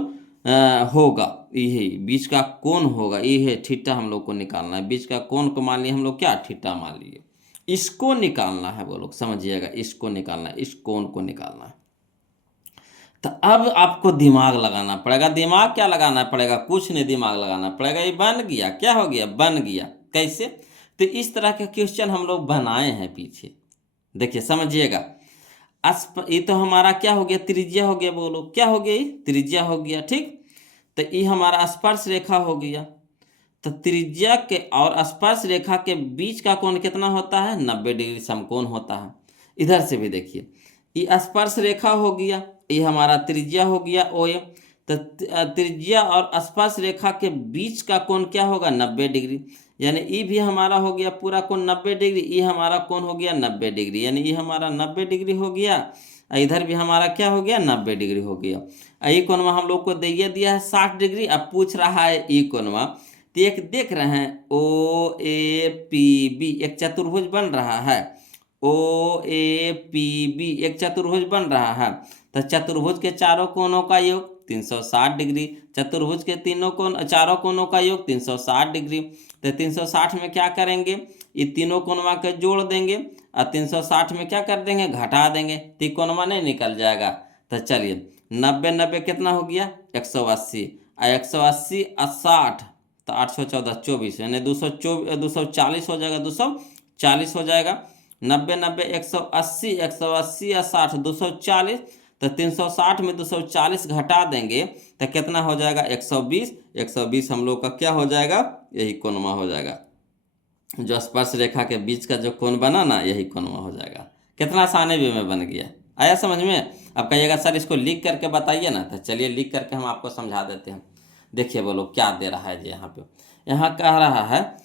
होगा, ये बीच का कोण होगा, ये है थीटा, हम लोग को निकालना है। बीच का कोण को मान लिए हम लोग क्या, थीटा मान लिए, इसको निकालना है वो लोग, समझिएगा, इसको निकालना है, इस कोण को निकालना है। तो अब आपको दिमाग लगाना पड़ेगा। दिमाग क्या लगाना पड़ेगा, कुछ नहीं, दिमाग लगाना पड़ेगा। ये बन गया, क्या हो गया, बन गया। कैसे? तो इस तरह के क्वेश्चन हम लोग बनाए हैं पीछे, देखिए समझिएगा। ये तो हमारा क्या हो गया, त्रिज्या हो गया, बोलो क्या हो गया, त्रिज्या हो गया, ठीक। तो ये हमारा स्पर्श रेखा हो गया। तो त्रिज्या के और स्पर्श रेखा के बीच का कोण कितना होता है, 90 डिग्री समकोण होता है। इधर से भी देखिए, ये स्पर्श रेखा हो गया, ये हमारा त्रिज्या हो गया ओ ए। तो त्रिज्या और स्पर्श रेखा के बीच का कोण क्या होगा, 90 डिग्री, यानी ये भी हमारा हो गया पूरा कोण 90 डिग्री, ये हमारा कोण हो गया 90 डिग्री, यानी ये हमारा 90 डिग्री हो गया। इधर भी हमारा क्या हो गया, 90 डिग्री हो गया। ये कोणवा हम लोग को दिया है 60 डिग्री। अब पूछ रहा है ये कोणवा, तो एक देख रहे हैं ओ ए पी बी, एक चतुर्भुज बन रहा है, ओ ए पी बी एक चतुर्भुज बन रहा है। तो चतुर्भुज के चारों कोणों का योग 360 डिग्री, चतुर्भुज के चारों कोणों का योग 360 डिग्री। तो 360 में क्या करेंगे, ये तीनों कोणवा के जोड़ देंगे और 360 में क्या कर देंगे, घटा देंगे, तो कोणवा नहीं निकल जाएगा। तो चलिए 90 90 कितना हो गया, 180, और 180 और 60, तो 8 14 24, यानी 240 हो जाएगा, 240 हो जाएगा। 90 90 180, 180 या 60 240, तो 360 में 240 घटा देंगे तो कितना हो जाएगा, 120। 120 हम लोग का क्या हो जाएगा, यही कोणवा हो जाएगा। जो स्पर्श रेखा के बीच का जो कोण बना ना, यही कोणवा हो जाएगा। कितना आसानी वे में बन गया, आया समझ में? अब कहिएगा सर इसको लिख करके बताइए ना, तो चलिए लिख करके हम आपको समझा देते हैं। देखिए बोलो क्या दे रहा है जी, यहाँ पे यहाँ कह रहा है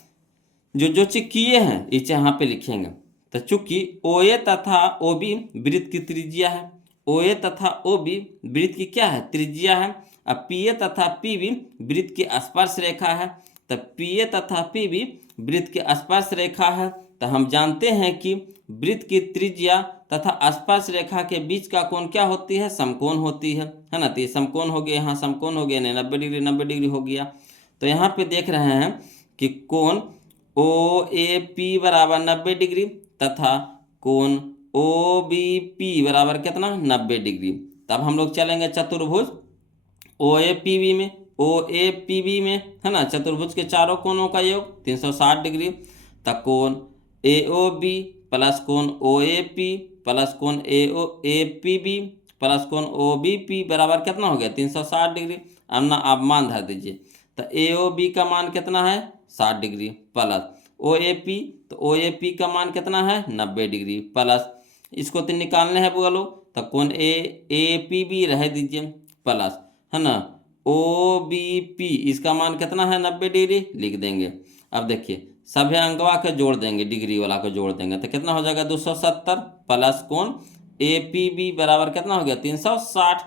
जो चीज किए हैं इसे यहाँ पे लिखेंगे। तो चूंकि ओ ए तथा ओ बी वृत्त की त्रिज्या है, ओ ए तथा ओ बी वृत्त की क्या है, त्रिज्या है। अब पी ए तथा पी बी वृत्त की स्पर्श रेखा है, तो पी ए तथा पी बी वृत्त की स्पर्श रेखा है। तो हम जानते हैं कि वृत्त की त्रिज्या तथा स्पर्श रेखा के बीच का कोण क्या होती है, समकोण होती है ना। तो ये समकोण हो गया, यहाँ समकोण हो गया, 90 डिग्री 90 डिग्री हो गया। तो यहाँ पे देख रहे हैं कि कोण ओ ए पी बराबर 90 डिग्री तथा कोण ओ बी पी बराबर कितना, 90 डिग्री। तब हम लोग चलेंगे चतुर्भुज ओ ए पी बी में, ओ ए पी बी में, है ना, चतुर्भुज के चारों कोणों का योग 360 डिग्री। तब कोण ए ओ बी प्लस कोण ओ ए पी प्लस कोण ए पी बी प्लस कोण ओ बी पी बराबर कितना हो गया, 360 डिग्री। अब ना आप मान धर दीजिए, तो ए ओ बी का मान कितना है, 60 degree, plus O A P, तो ओ ए पी का मान कितना है, 90 डिग्री, प्लस इसको तो निकालने हैं बोलो, तो कोण ए पी बी रह दीजिए, प्लस है ना ओ बी पी, इसका मान कितना है, 90 डिग्री लिख देंगे। अब देखिए सभी अंकवा के जोड़ देंगे, डिग्री वाला को जोड़ देंगे, तो कितना हो जाएगा, 270, प्लस कोण ए पी बी बराबर कितना हो गया, 360।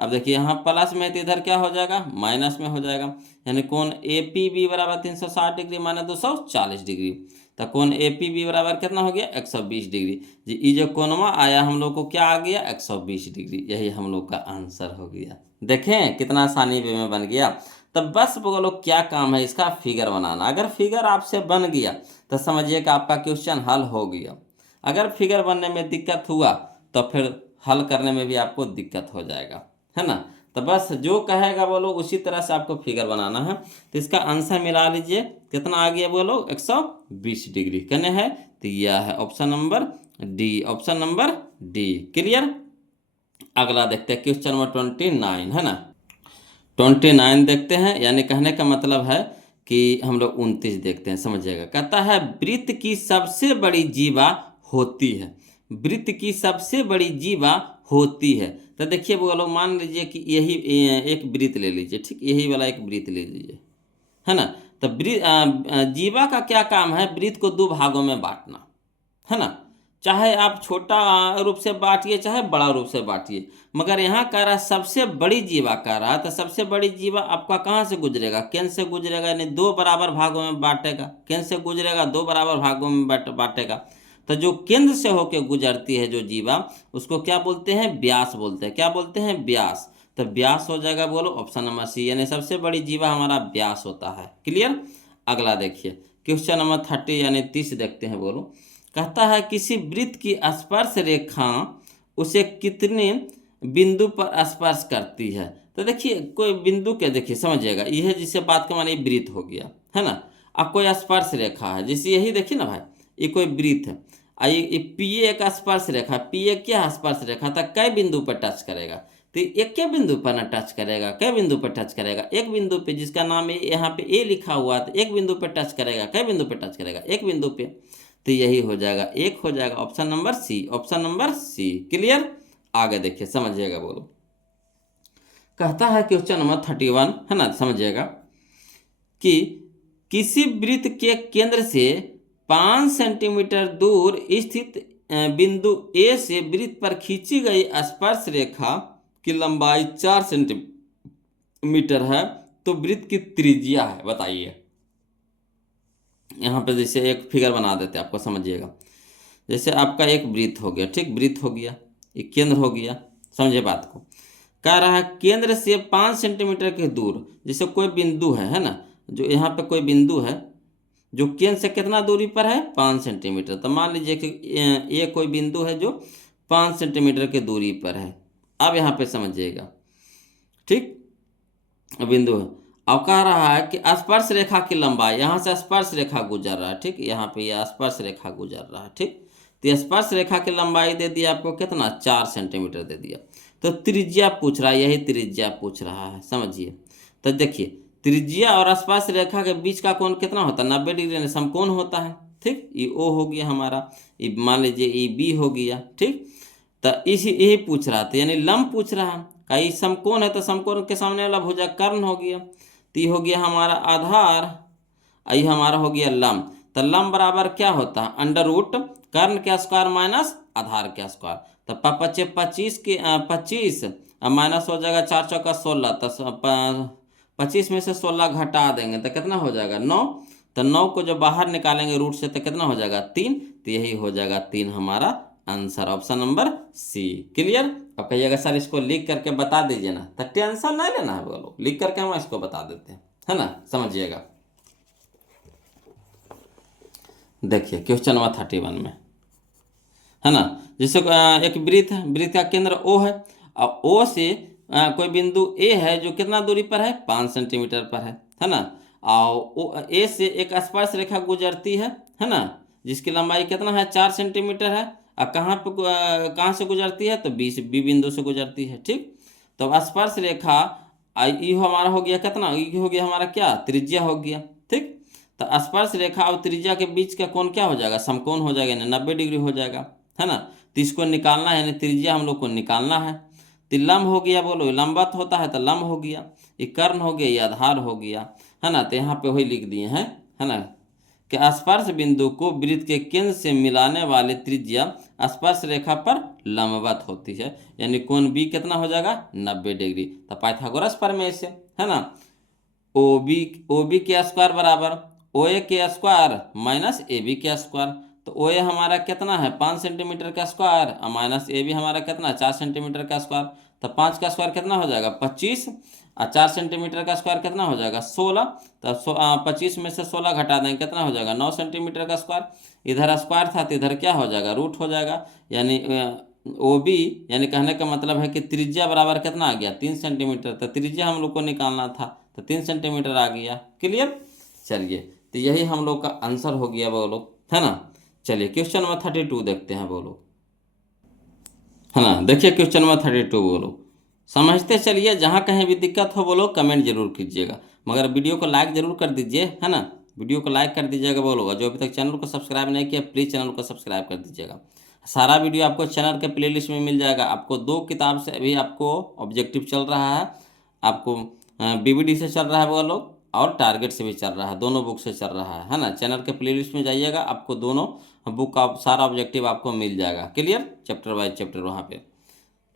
अब देखिए यहाँ प्लस में है तो इधर क्या हो जाएगा, माइनस में हो जाएगा। यानी कोण ए पी बी बराबर 360 डिग्री माइनस 240 डिग्री। तो कोण ए पी बी बराबर कितना हो गया, 120 डिग्री जी। ये जो कोणवा आया हम लोग को क्या आ गया, 120 डिग्री। यही हम लोग का आंसर हो गया। देखें कितना आसानी वे में बन गया। तब बस बोलो क्या काम है इसका, फिगर बनाना। अगर फिगर आपसे बन गया तो समझिए कि आपका क्वेश्चन हल हो गया। अगर फिगर बनने में दिक्कत हुआ तो फिर हल करने में भी आपको दिक्कत हो जाएगा, है ना। तो बस जो कहेगा बोलो उसी तरह से आपको फिगर बनाना है। तो इसका आंसर मिला लीजिए, कितना आ गया बोलो, 120 डिग्री। कहने है तो यह है option number D, option number D. Clear. अगला देखते हैं क्वेश्चन नंबर 29, है ना। 29 देखते हैं, यानी कहने का मतलब है कि हम लोग 29 देखते हैं, समझिएगा। कहता है वृत्त की सबसे बड़ी जीवा होती है, वृत्त की सबसे बड़ी जीवा होती है। तो देखिए वो लोग मान लीजिए कि यही एक वृत्त ले लीजिए, ठीक, यही वाला एक वृत्त ले लीजिए, है ना। तो जीवा का क्या काम है, वृत्त को दो भागों में बांटना, है ना। चाहे आप छोटा रूप से बांटिए चाहे बड़ा रूप से बांटिए, मगर यहाँ कह रहा है सबसे बड़ी जीवा कह रहा है। तो सबसे बड़ी जीवा आपका कहाँ से गुजरेगा, केंद्र से गुजरेगा, यानी दो बराबर भागों में बांटेगा। केंद्र से गुजरेगा, दो बराबर भागों में बांटेगा। तो जो केंद्र से होकर गुजरती है जो जीवा, उसको क्या बोलते हैं, व्यास बोलते हैं। क्या बोलते हैं, व्यास। तो व्यास हो जाएगा बोलो ऑप्शन नंबर सी, यानी सबसे बड़ी जीवा हमारा व्यास होता है। क्लियर। अगला देखिए क्वेश्चन नंबर 30 यानी 30 देखते हैं बोलो। कहता है किसी वृत्त की स्पर्श रेखा उसे कितने बिंदु पर स्पर्श करती है। तो देखिए कोई बिंदु के, देखिए समझिएगा, यह जिससे बात का माने वृत्त हो गया, है ना। अब कोई स्पर्श रेखा है, जैसे यही देखिए ना भाई, ये कोई वृत्त है। ये पी एक स्पर्श रेखा, पी ए क्या स्पर्श रेखा था, कई बिंदु पर टच करेगा। तो एक के बिंदु पर ना टच करेगा, कई बिंदु पर टच करेगा, एक बिंदु पे जिसका नाम है यहाँ पे ए लिखा हुआ, तो एक बिंदु पर टच करेगा, कई बिंदु पर टच करेगा, एक बिंदु पे। तो यही हो जाएगा, एक हो जाएगा option number C, option number C. Clear. आगे देखिए समझिएगा बोलो। कहता है क्वेश्चन नंबर 31, है ना, समझिएगा कि किसी वृत्त के केंद्र से 5 सेंटीमीटर दूर स्थित बिंदु ए से वृत्त पर खींची गई स्पर्श रेखा की लंबाई 4 सेंटीमीटर है, तो वृत्त की त्रिज्या है, बताइए। यहाँ पे जैसे एक फिगर बना देते हैं आपको, समझिएगा। जैसे आपका एक वृत्त हो गया, ठीक, वृत्त हो गया, एक केंद्र हो गया, समझे बात को। कह रहा है केंद्र से 5 सेंटीमीटर के दूर, जैसे कोई बिंदु है ना, जो यहाँ पे कोई बिंदु है जो केंद्र से कितना दूरी पर है, 5 सेंटीमीटर। तो मान लीजिए कि ये कोई बिंदु है जो 5 सेंटीमीटर की दूरी पर है। अब यहाँ पे समझिएगा, ठीक, बिंदु है। अब कह रहा है कि स्पर्श रेखा की लंबाई, यहाँ से स्पर्श रेखा गुजर रहा है, ठीक, यहाँ पे यह स्पर्श रेखा गुजर रहा है, ठीक। तो स्पर्श रेखा की लंबाई दे दिया आपको कितना, 4 सेंटीमीटर दे दिया। तो त्रिज्या पूछ रहा है, यही त्रिज्या पूछ रहा है, समझिए। तो देखिए त्रिज्या और स्पर्श रेखा के बीच का कोण कितना होता है, 90 डिग्री समकोण होता है, ठीक। ये ओ हो गया हमारा, ये मान लीजिए ये बी हो गया, ठीक। तो इसी यही पूछ रहा था, यानी लंब पूछ रहा है। कई समकोण है तो समकोण के सामने वाला भुजा कर्ण हो गया। तो ये हो गया हमारा आधार, ये हमारा हो गया लंब। तो लंब बराबर क्या होता है, अंडर रूट कर्ण के स्क्वायर माइनस आधार के स्क्वायर। तो 25 के 25 माइनस हो जाएगा 4 चौका 16। तो 25 में से 16 घटा देंगे तो कितना हो जाएगा, 9। तो 9 को जो बाहर निकालेंगे रूट से तो कितना हो जाएगा, 3। तो यही हो जाएगा 3 हमारा answer, option number C. Clear. अब कहिएगा सर इसको लिख करके बता दीजिए ना, तो टेंशन नहीं लेना है, बोलो लिख करके हम इसको बता देते हैं, है ना, समझिएगा। देखिए क्वेश्चन नंबर 31 में, है ना, जैसे एक वृत्त है, वृत्त का केंद्र ओ है, और ओ से कोई बिंदु ए है जो कितना दूरी पर है, 5 सेंटीमीटर पर है ना। और ए से एक स्पर्श रेखा गुजरती है ना, जिसकी लंबाई कितना है, 4 सेंटीमीटर है। और कहाँ से गुजरती है, तो बी बिंदु से गुजरती है, ठीक। तो स्पर्श रेखा ये हमारा हो गया कितना, ये हो गया हमारा क्या, त्रिज्या हो गया, ठीक। तो स्पर्श रेखा और त्रिज्या के बीच का कोण क्या हो जाएगा, समकोण हो जाएगा, यानी 90 डिग्री हो जाएगा, है ना। तो इसको निकालना है, यानी त्रिज्या हम लोग को निकालना है। तो लंब हो गया, बोलो लंबवत होता है तो लंब हो गया, ये कर्ण हो गया, ये आधार हो गया, है ना। तो यहाँ पे वही लिख दिए हैं, है ना, कि स्पर्श बिंदु को वृत्त के केंद्र से मिलाने वाली त्रिज्या स्पर्श रेखा पर लंबवत होती है, यानी कोण बी कितना हो जाएगा 90 डिग्री। तो पाइथागोरस प्रमेय से, है ना, ओ बी के स्क्वायर बराबर ओ ए के स्क्वायर माइनस ए बी के स्क्वायर। तो ओ ए हमारा कितना है 5 सेंटीमीटर का स्क्वायर और माइनस ए बी हमारा कितना 4 सेंटीमीटर का स्क्वायर। तो 5 का स्क्वायर कितना हो जाएगा 25 और 4 सेंटीमीटर का स्क्वायर कितना हो जाएगा 16। तो 25 में से 16 घटा देंगे कितना हो जाएगा 9 सेंटीमीटर का स्क्वायर। इधर स्क्वायर था तो इधर क्या हो जाएगा रूट हो जाएगा, यानी ओ बी, यानी कहने का मतलब है कि त्रिज्या बराबर कितना आ गया 3 सेंटीमीटर। तो त्रिज्या हम लोग को निकालना था तो 3 सेंटीमीटर आ गया। क्लियर, चलिए तो यही हम लोग का आंसर हो गया बोलो, है ना। चलिए क्वेश्चन नंबर 32 देखते हैं बोलो, है ना। देखिए क्वेश्चन नंबर 32 बोलो, समझते चलिए, जहाँ कहीं भी दिक्कत हो बोलो कमेंट जरूर कीजिएगा, मगर वीडियो को लाइक जरूर कर दीजिए, है ना। वीडियो को लाइक कर दीजिएगा बोलो, जो अभी तक चैनल को सब्सक्राइब नहीं किया प्लीज़ चैनल को सब्सक्राइब कर दीजिएगा। सारा वीडियो आपको चैनल के प्लेलिस्ट में मिल जाएगा। आपको 2 किताब से अभी आपको ऑब्जेक्टिव चल रहा है, आपको बीबीडी से चल रहा है बोलो और टारगेट से भी चल रहा है, दोनों बुक से चल रहा है ना। चैनल के प्लेलिस्ट में जाइएगा, आपको दोनों बुक का सारा ऑब्जेक्टिव आपको मिल जाएगा। क्लियर, चैप्टर बाय चैप्टर वहाँ पे।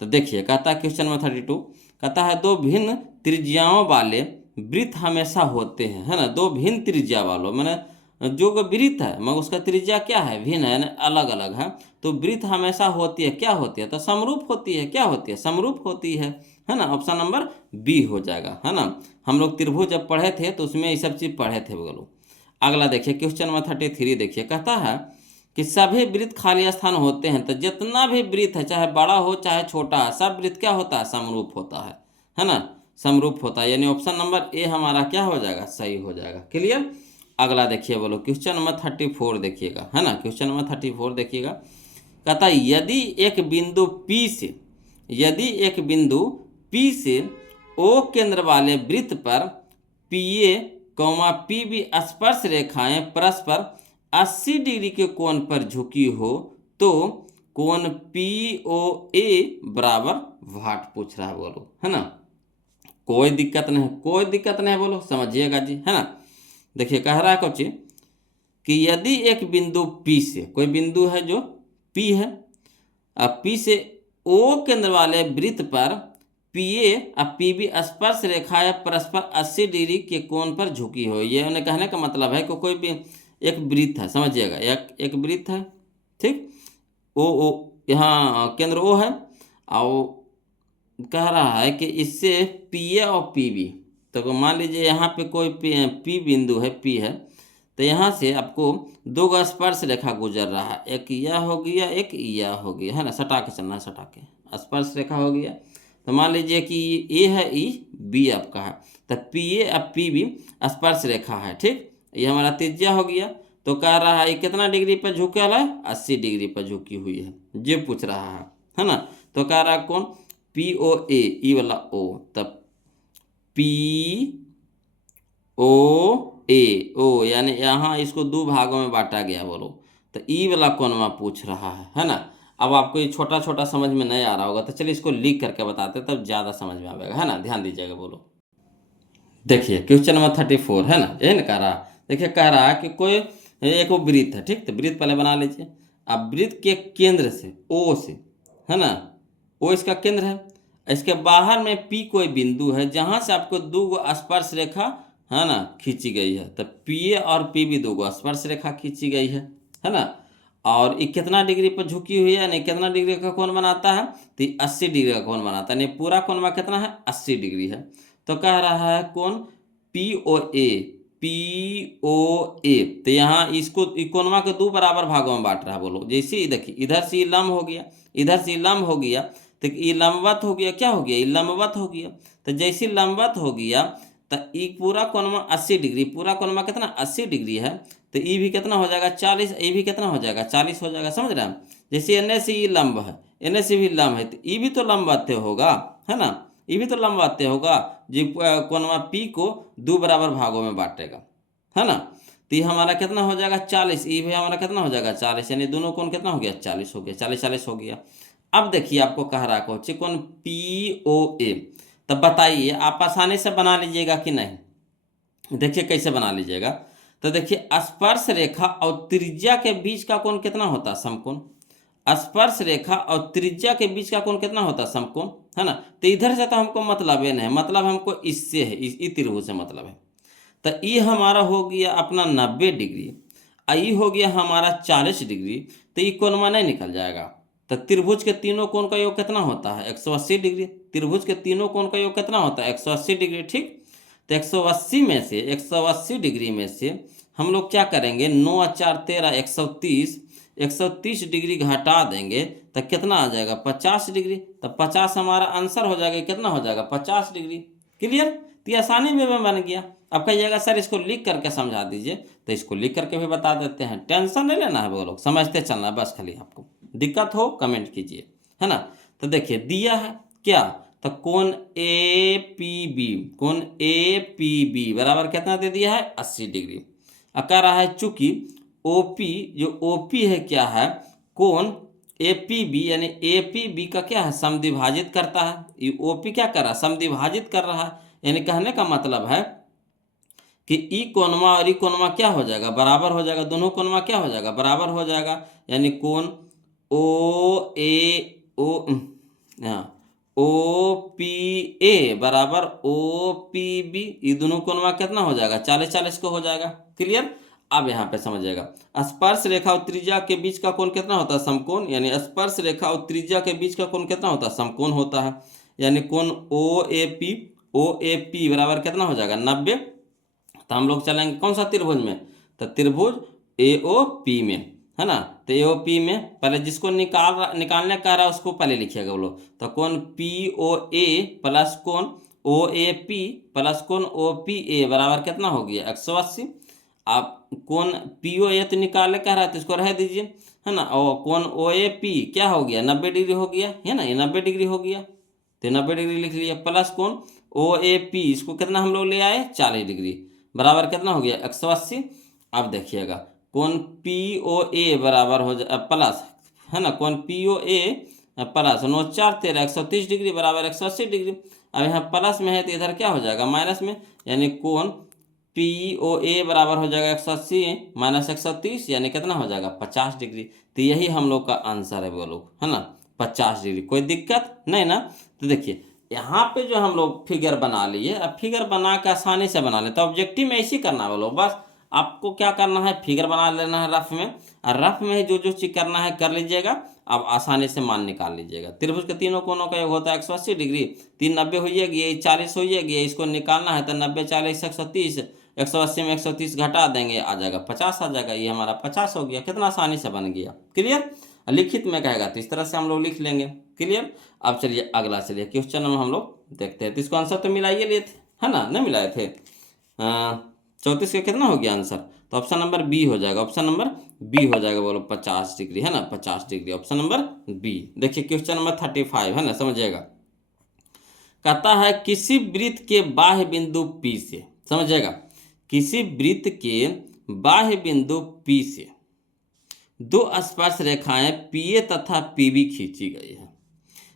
तो देखिए कहता है क्वेश्चन नंबर 32, कहता है 2 भिन्न त्रिज्याओं वाले वृत्त हमेशा होते हैं, है ना। 2 भिन्न त्रिज्या वालों मैंने जो वृत्त है मगर उसका त्रिज्या क्या है भिन्न है, अलग अलग है। तो वृत्त हमेशा होती है, क्या होती है, तो समरूप होती है। क्या होती है, समरूप होती है ना। ऑप्शन नंबर बी हो जाएगा, है ना। हम लोग त्रिभुज जब पढ़े थे तो उसमें ये सब चीज़ पढ़े थे बोलो। अगला देखिए क्वेश्चन नंबर 33 देखिए, कहता है कि सभी वृत्त खाली स्थान होते हैं। तो जितना भी वृत्त है चाहे बड़ा हो चाहे छोटा है, सब वृत्त क्या होता है समरूप होता है ना, समरूप होता है, यानी ऑप्शन नंबर ए हमारा क्या हो जाएगा सही हो जाएगा। क्लियर, अगला देखिए बोलो क्वेश्चन नंबर 34 देखिएगा, है ना। क्वेश्चन नंबर 34 देखिएगा, कहता है यदि एक बिंदु P से O केंद्र वाले वृत्त पर PA, PB स्पर्श रेखाएं परस्पर 80 डिग्री के कोण पर झुकी हो तो कोण POA बराबर वाट पूछ रहा है बोलो, है ना। कोई दिक्कत नहीं बोलो, समझिएगा जी, है ना। देखिए कह रहा है कुछ कि यदि एक बिंदु P से, कोई बिंदु है जो P है, अब P से O केंद्र वाले वृत्त पर PA और PB स्पर्श रेखाएं परस्पर 80 डिग्री के कोण पर झुकी हो। ये उन्हें कहने का मतलब है कि कोई भी एक वृत्त है, समझिएगा, एक वृत्त है, ठीक। ओ यहाँ केंद्र O है और कह रहा है कि इससे PA और PB, तो मान लीजिए यहाँ पे कोई P बिंदु है, P है, तो यहाँ से आपको 2 स्पर्श रेखा गुजर रहा है, एक यह हो गया एक यह हो गया, है ना। सटा के चलना है, सटा के स्पर्श रेखा हो गया। तो मान लीजिए कि ए है ई, बी आपका है, तो PA और PB स्पर्श रेखा है, ठीक। ये हमारा त्रिज्या हो गया। तो कह रहा है कितना डिग्री पर झुका है 80 डिग्री पर झुकी हुई है, ये पूछ रहा है ना। तो कह रहा है कौन POA, ई वाला O, तब POA यानी यहाँ इसको 2 भागों में बांटा गया बोलो। तो ई वाला कोणवा पूछ रहा है ना। अब आपको ये छोटा छोटा समझ में नहीं आ रहा होगा, तो चलिए इसको लिख करके बताते तब ज़्यादा समझ में आएगा, है ना। ध्यान दीजिएगा बोलो। देखिए क्वेश्चन नंबर 34 है ना, यही ना कह रहा। देखिए कह रहा है कि कोई एक वो वृत्त है, ठीक। तो वृत्त पहले बना लीजिए। अब वृत्त के केंद्र से O से, है ना, O इसका केंद्र है, इसके बाहर में P कोई बिंदु है जहाँ से आपको 2 स्पर्श रेखा, है ना, खींची गई है। तो PA और PB 2 स्पर्श रेखा खींची गई है ना। और ये कितना डिग्री पर झुकी हुई है, यानी कितना डिग्री का कोण बनाता है, तो 80 डिग्री का कोण बनाता है, यानी पूरा कोण में कितना है 80 डिग्री है। तो कह रहा है कोण POA, तो यहाँ इसको कोणवा के 2 बराबर भागों में बांट रहा है बोलो। जैसे देखिए इधर से ये लंब हो गया, इधर से लंब हो गया, तो ये लंबवत हो गया, क्या हो गया ये लंबवत हो गया। तो जैसे लंबवत हो गया तो ये पूरा कोणवा 80 डिग्री, पूरा कोणवा कितना 80 डिग्री है, तो ये भी कितना हो जाएगा 40, ये भी कितना हो जाएगा 40 हो जाएगा, समझ रहे हैं। जैसे एने से ये लंब है, एने से भी लंब है, तो ये भी तो लंबवत होगा, है ना, ये भी तो लंबवत होगा, जो कोणवा P को 2 बराबर भागों में बांटेगा, है ना। तो ये हमारा कितना हो जाएगा 40, ये भी हमारा कितना हो जाएगा 40, यानी दोनों कोण कितना हो गया 40 हो गया, 40 हो गया। अब देखिए आपको कह रहा है कोण POA, तब बताइए आप आसानी से बना लीजिएगा कि नहीं। देखिए कैसे बना लीजिएगा। तो देखिए स्पर्श रेखा और त्रिज्या के बीच का कोण कितना होता है? समकोण। स्पर्श रेखा और त्रिज्या के बीच का कोण कितना होता है? समकोण, है ना। तो इधर से तो हमको मतलब है नहीं, मतलब हमको इससे है, इस त्रिभुज से मतलब है। तो ये हमारा हो गया अपना 90 डिग्री, आई हो गया हमारा 40 डिग्री। तो ये कोण नहीं निकल जाएगा। तो त्रिभुज के तीनों कोण का योग कितना होता है? 180 डिग्री। त्रिभुज के तीनों कोण का योग कितना होता है? 180 डिग्री, ठीक। तो 180 में से 180 डिग्री में से हम लोग क्या करेंगे? 9 और 4 13, 130, 130 डिग्री घटा देंगे तो कितना आ जाएगा? 50 डिग्री। तो 50 हमारा आंसर हो जाएगा, कितना हो जाएगा? 50 डिग्री। क्लियर? तो ये आसानी में बन गया। अब कहिएगा सर इसको लिख करके समझा दीजिए, तो इसको लिख करके भी बता देते हैं। टेंशन नहीं लेना है वो लोग, समझते चलना है बस। खाली आपको दिक्कत हो कमेंट कीजिए, है ना। तो देखिए दिया है क्या? तो कोण ए पी बी, कोण ए पी बी बराबर कितना दे दिया है? 80 डिग्री। कह रहा है चूंकि ओपी, जो ओपी है क्या है? कोण ए पी बी, यानी ए पी बी का क्या है? समद्विभाजित करता है। ये ओपी क्या कर रहा है? समद्विभाजित कर रहा है। यानी कहने का मतलब है कि ई कोणमा और ई कोणमा क्या हो जाएगा? बराबर हो जाएगा। दोनों कोणमा क्या हो जाएगा? बराबर हो जाएगा। यानी कोण ओ ए ओ ओ पी ए बराबर ओ पी बी, ये दोनों कोणमा कितना हो जाएगा? 40 40 को हो जाएगा। क्लियर? अब यहाँ पे समझिएगा, स्पर्श रेखा और त्रिज्या के बीच का कोण कितना होता है? समकोण। यानी स्पर्श रेखा और त्रिज्या के बीच का कोण कितना होता है? समकोण होता है। यानी कोण ओ ए पी बराबर कितना हो जाएगा? 90। तो हम लोग चलेंगे कौन सा त्रिभुज में? तो त्रिभुज ए ओ पी में, है ना। तो ए ओ पी में पहले जिसको निकालने का रहा उसको पहले लिखिएगा वो लोग। तो कौन पी ओ ए प्लस कौन ओ ए पी प्लस कौन ओ पी ए बराबर कितना हो गया? 180। आप कौन पी ओ ए तो निकालने का रहा तो इसको रह दीजिए, है ना। और कौन ओ ए पी क्या हो गया? 90 डिग्री हो गया, है ना। ये 90 डिग्री हो गया, तो 90 डिग्री लिख लिया। प्लस कौन ओ ए पी, इसको कितना हम लोग ले आए? 40 डिग्री बराबर कितना हो गया? 180। अब देखिएगा कौन पी ओ ए बराबर हो जाए प्लस, है ना, कौन पी ओ ए प्लस 9 4 13, 130 डिग्री बराबर 180 डिग्री। अब यहाँ प्लस में है तो इधर क्या हो जाएगा? माइनस में। यानी कौन पी ओ ए बराबर हो जाएगा 180 माइनस 130, यानी कितना हो जाएगा? 50 डिग्री। तो यही हम लोग का आंसर है वो लोग, है ना, 50 डिग्री। कोई दिक्कत नहीं ना। तो देखिए यहाँ पे जो हम लोग फिगर बना लिए, अब फिगर बना के आसानी से बना ले। तो ऑब्जेक्टिव में ऐसे ही करना है वो लोग, बस आपको क्या करना है? फिगर बना लेना है रफ में, और रफ में जो जो चीज करना है कर लीजिएगा। अब आसानी से मान निकाल लीजिएगा। त्रिभुज के तीनों कोणों का योग होता है 180 डिग्री। 3 90 हो जाएगी, ये 40 हो जाएगी, इसको निकालना है तो 90 40 130, 180 में 130 घटा देंगे, आ जाएगा 50 आ जाएगा। ये हमारा 50 हो गया। कितना आसानी से बन गया। क्लियर? लिखित में कहेगा तो इस तरह से हम लोग लिख लेंगे। क्लियर? अब चलिए अगला, चलिए क्वेश्चन में हम लोग देखते हैं। तो इसको आंसर तो मिलाइए लिए थे, है ना, नहीं मिलाए थे। 34 का कितना हो गया आंसर? तो ऑप्शन नंबर बी हो जाएगा। ऑप्शन नंबर बी हो जाएगा, बोलो 50 डिग्री, है ना, 50 डिग्री। Option number B. देखिए क्वेश्चन नंबर 35 है ना, समझिएगा। कहता है किसी वृत्त के बाह्य बिंदु पी से, समझिएगा, किसी वृत्त के बाह्य बिंदु पी से दो स्पर्श रेखाएं पीए तथा पीबी खींची गई है।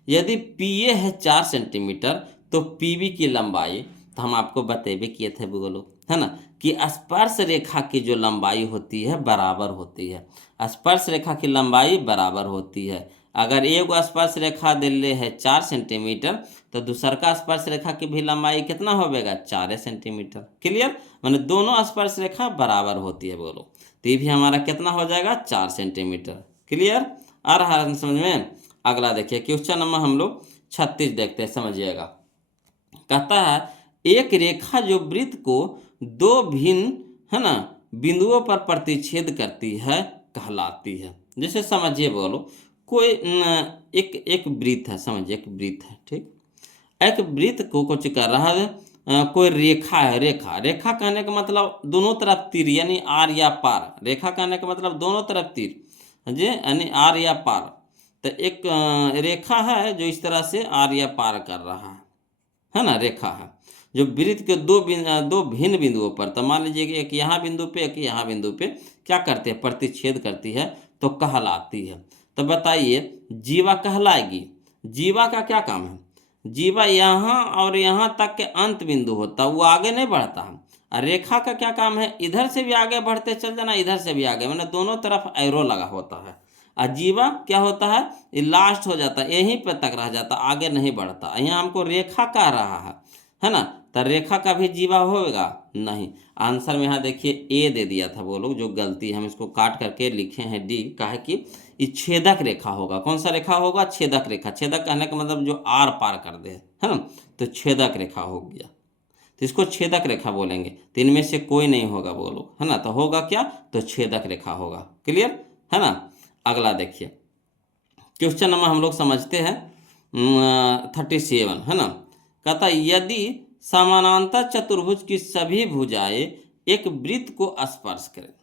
यदि पीए है 4 सेंटीमीटर तो पीबी की लंबाई, तो हम आपको बतेबे किए थे बोलो, है ना, कि स्पर्श रेखा की जो लंबाई होती है बराबर होती है। स्पर्श रेखा की लंबाई बराबर होती है। अगर एक स्पर्श रेखा दिले है 4 सेंटीमीटर तो दूसर का स्पर्श रेखा की भी लंबाई कितना होगा? 4 सेंटीमीटर। क्लियर? मैंने दोनों स्पर्श रेखा बराबर होती है बोलो। तो ये भी हमारा कितना हो जाएगा? 4 सेंटीमीटर। क्लियर? आ रहा है समझ में? अगला देखिए क्वेश्चन नंबर हम लोग 36 देखते हैं, समझिएगा। कहता है एक रेखा जो वृत्त को दो भिन्न, है ना, बिंदुओं पर प्रतिच्छेद करती है कहलाती है। जैसे समझिए बोलो, कोई एक वृत्त है, समझिए एक वृत्त है, ठीक। एक वृत्त को कुछ कर रहा है, कोई रेखा है। रेखा कहने का मतलब दोनों तरफ तीर, यानी आर या पार। रेखा कहने का मतलब दोनों तरफ तीर जी, यानी आर या पार। तो एक रेखा है जो इस तरह से आर या पार कर रहा है ना, रेखा है जो वृत्त के दो भिन्न बिंदुओं पर, तो मान लीजिए कि एक यहाँ बिंदु पे एक यहाँ बिंदु पे क्या करते हैं? प्रतिच्छेद करती है, तो कहलाती है। तो बताइए जीवा कहलाएगी। जीवा का क्या काम है? जीवा यहाँ और यहाँ तक के अंत बिंदु होता है, वो आगे नहीं बढ़ता है। और रेखा का क्या काम है, इधर से भी आगे बढ़ते चल जाना, इधर से भी आगे, मैंने दोनों तरफ एरो लगा होता है। और जीवा क्या होता है, ये लास्ट हो जाता है, यहीं पे तक रह जाता, आगे नहीं बढ़ता। यहाँ हमको रेखा कह रहा है ना, तो रेखा का भी जीवा होगा नहीं। आंसर में यहाँ देखिए ए दे दिया था वो लोग, जो गलती है, हम इसको काट करके लिखे हैं डी, कहा है कि ये छेदक रेखा होगा। कौन सा रेखा होगा, छेदक रेखा। छेदक कहने का मतलब जो आर पार कर दे, है ना, तो छेदक रेखा हो गया, तो इसको छेदक रेखा बोलेंगे। तो इनमें से कोई नहीं होगा वो लोग, है ना, तो होगा क्या, तो छेदक रेखा होगा। क्लियर है ना। अगला देखिए क्वेश्चन नंबर हम लोग समझते हैं 37, है ना। कहता यदि समानांतर चतुर्भुज की सभी भुजाएं एक वृत्त को स्पर्श करें,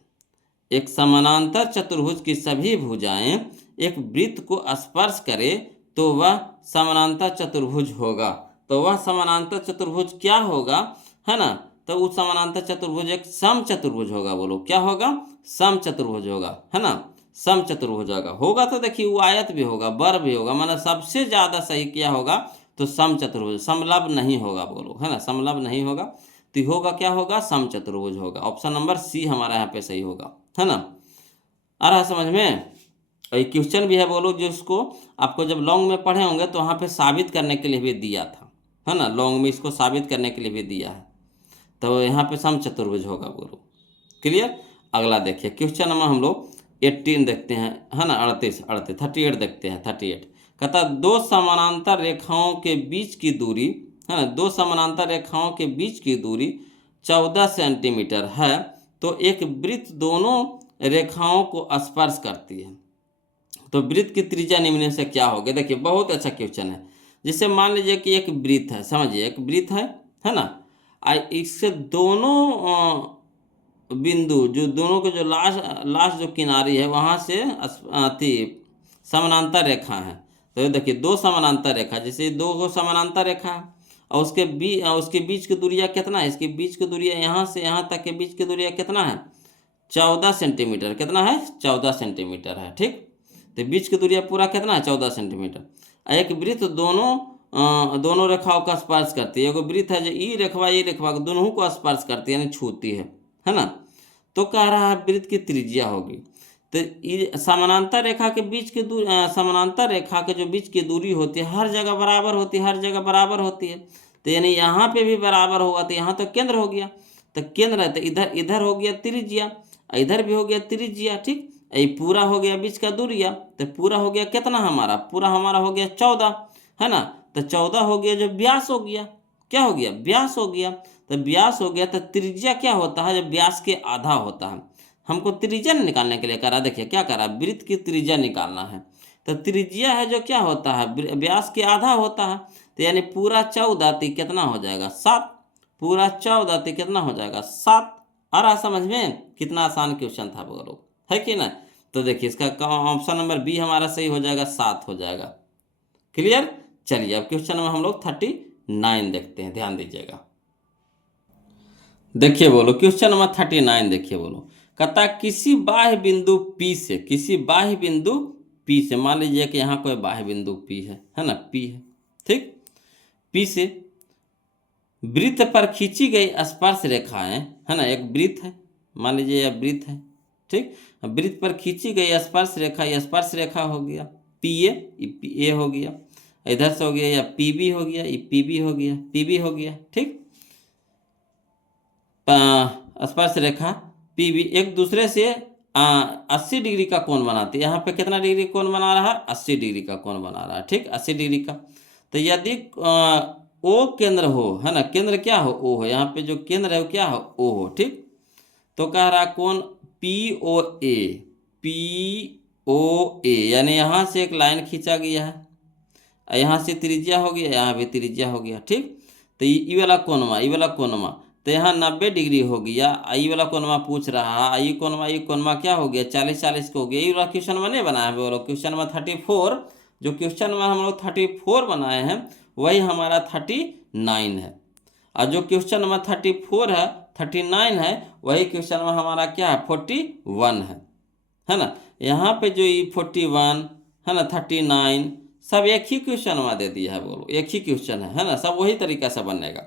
एक समानांतर चतुर्भुज की सभी भुजाएं एक वृत्त को स्पर्श करे तो वह समानांतर चतुर्भुज होगा। तो वह समानांतर चतुर्भुज क्या होगा, है ना, तो उस समानांतर चतुर्भुज एक सम चतुर्भुज होगा। बोलो क्या होगा, सम चतुर्भुज होगा, है ना, सम चतुर्भुज होगा। तो देखिए वो आयत भी होगा, बर भी होगा, मतलब सबसे ज्यादा सही क्या होगा, तो सम चतुर्भुज। समलंब नहीं होगा बोलो, है ना, समलंब नहीं होगा, तो होगा क्या होगा, सम चतुर्भुज होगा। ऑप्शन नंबर सी हमारा यहाँ पे सही होगा, है ना। आ रहा समझ में। और क्वेश्चन भी है बोलो, जिसको आपको जब लॉन्ग में पढ़े होंगे तो वहाँ पे साबित करने के लिए भी दिया था, है ना, लॉन्ग में इसको साबित करने के लिए भी दिया है। तो यहाँ पे सम चतुर्भुज होगा बोलो। क्लियर। अगला देखिए क्वेश्चन नंबर हम लोग 18 देखते हैं, है ना, 38 देखते हैं। 38 कहता दो समानांतर रेखाओं के बीच की दूरी, है ना, दो समानांतर रेखाओं के बीच की दूरी 14 सेंटीमीटर है, तो एक वृत्त दोनों रेखाओं को स्पर्श करती है, तो वृत्त की त्रिज्या निम्न से क्या होगी। देखिए बहुत अच्छा क्वेश्चन है। जैसे मान लीजिए कि एक वृत्त है, समझिए एक वृत्त है ना, इससे दोनों बिंदु, जो दोनों के जो लास्ट जो किनारी है वहाँ से थी समानांतर रेखा है। तो ये देखिए दो समानांतर रेखा, जैसे दो समानांतर रेखा है, और उसके बीच की दूरिया कितना है, इसके बीच की दूरिया यहाँ से यहाँ तक के बीच की दूरिया कितना है, 14 सेंटीमीटर। कितना है, 14 सेंटीमीटर है, ठीक। तो बीच की दूरिया पूरा कितना है, 14 सेंटीमीटर। एक वृत्त दोनों रेखाओं का स्पर्श करती है। एक वृत्त है जो ई रेखा दोनों को स्पर्श करती है, यानी छूती है ना। तो कह रहा है वृत्त की त्रिज्या होगी। तो समानांतर रेखा के बीच की दूरी, समानांतर रेखा के जो बीच की दूरी होती है हर जगह बराबर होती है, हर जगह बराबर होती है। तो यानी यहाँ पे भी बराबर होगा, तो यहाँ तो केंद्र हो गया, तो केंद्र है, तो इधर हो गया त्रिज्या, इधर भी हो गया त्रिज्या, ठीक। ये पूरा हो गया बीच का दूरिया, तो पूरा हो गया कितना हमारा, पूरा हमारा हो गया 14, है ना। तो 14 हो गया, जो व्यास हो गया, क्या हो गया, व्यास हो गया। तो व्यास हो गया, तो त्रिज्या क्या होता है, जब व्यास के आधा होता है। हमको त्रिज्या निकालने के लिए करा, देखिए क्या करा, वृत्त की त्रिज्या निकालना है। तो त्रिज्या है जो क्या होता है, व्यास के आधा होता है। तो यानी पूरा 14 कितना हो जाएगा, 7। पूरा 14 कितना हो जाएगा, 7। आ रहा समझ में, कितना आसान क्वेश्चन था बोलो, है कि ना। तो देखिए इसका ऑप्शन नंबर बी हमारा सही हो जाएगा, 7 हो जाएगा। क्लियर। चलिए अब क्वेश्चन नंबर हम लोग 39 देखते हैं, ध्यान दीजिएगा। देखिए बोलो क्वेश्चन नंबर 39 देखिए बोलो, कहता किसी बाह्य बिंदु P से, किसी बाह्य बिंदु P से, मान लीजिए कि यहाँ कोई बाह्य बिंदु P है ना, P है, ठीक। P से वृत्त पर खींची गई स्पर्श रेखाएं, है ना, एक वृत्त है, मान लीजिए यह वृत्त है, ठीक। वृत्त पर खींची गई स्पर्श रेखा, यह स्पर्श रेखा हो गया PA हो गया, इधर से हो गया या PB हो गया, ये PB हो गया, PB हो गया, ठीक। स्पर्श रेखा PB एक दूसरे से 80 डिग्री का कोण बनाती है। यहाँ पे कितना डिग्री कोण बना रहा है, 80 डिग्री का कोण बना रहा है, ठीक, 80 डिग्री का। तो यदि O केंद्र हो, है ना, केंद्र क्या हो, O हो, यहाँ पे जो केंद्र है वो क्या हो, O हो, ठीक। तो कह रहा कोण POA, यानी यहाँ से एक लाइन खींचा गया है, यहाँ से त्रिज्या हो गया, यहाँ भी त्रिज्या हो गया, ठीक। तो ये वाला कोणमा, तो यहाँ 90 डिग्री हो गया। आई वाला कोणमा पूछ रहा है, ये कोणमा क्या हो गया, 40 को हो गया। ये वाला क्वेश्चन मैंने बनाया है बोलो, क्वेश्चन नंबर 34, जो क्वेश्चन नंबर हम लोग 34 बनाए हैं वही हमारा 39 है, और जो क्वेश्चन नंबर 34 है, 39 है, वही क्वेश्चन नंबर हमारा क्या है, 41 है ना। यहाँ पे जो ये 41 है ना, 39 सब एक ही क्वेश्चन में दे दिया है बोलो, एक ही क्वेश्चन है ना, सब वही तरीका से बनेगा।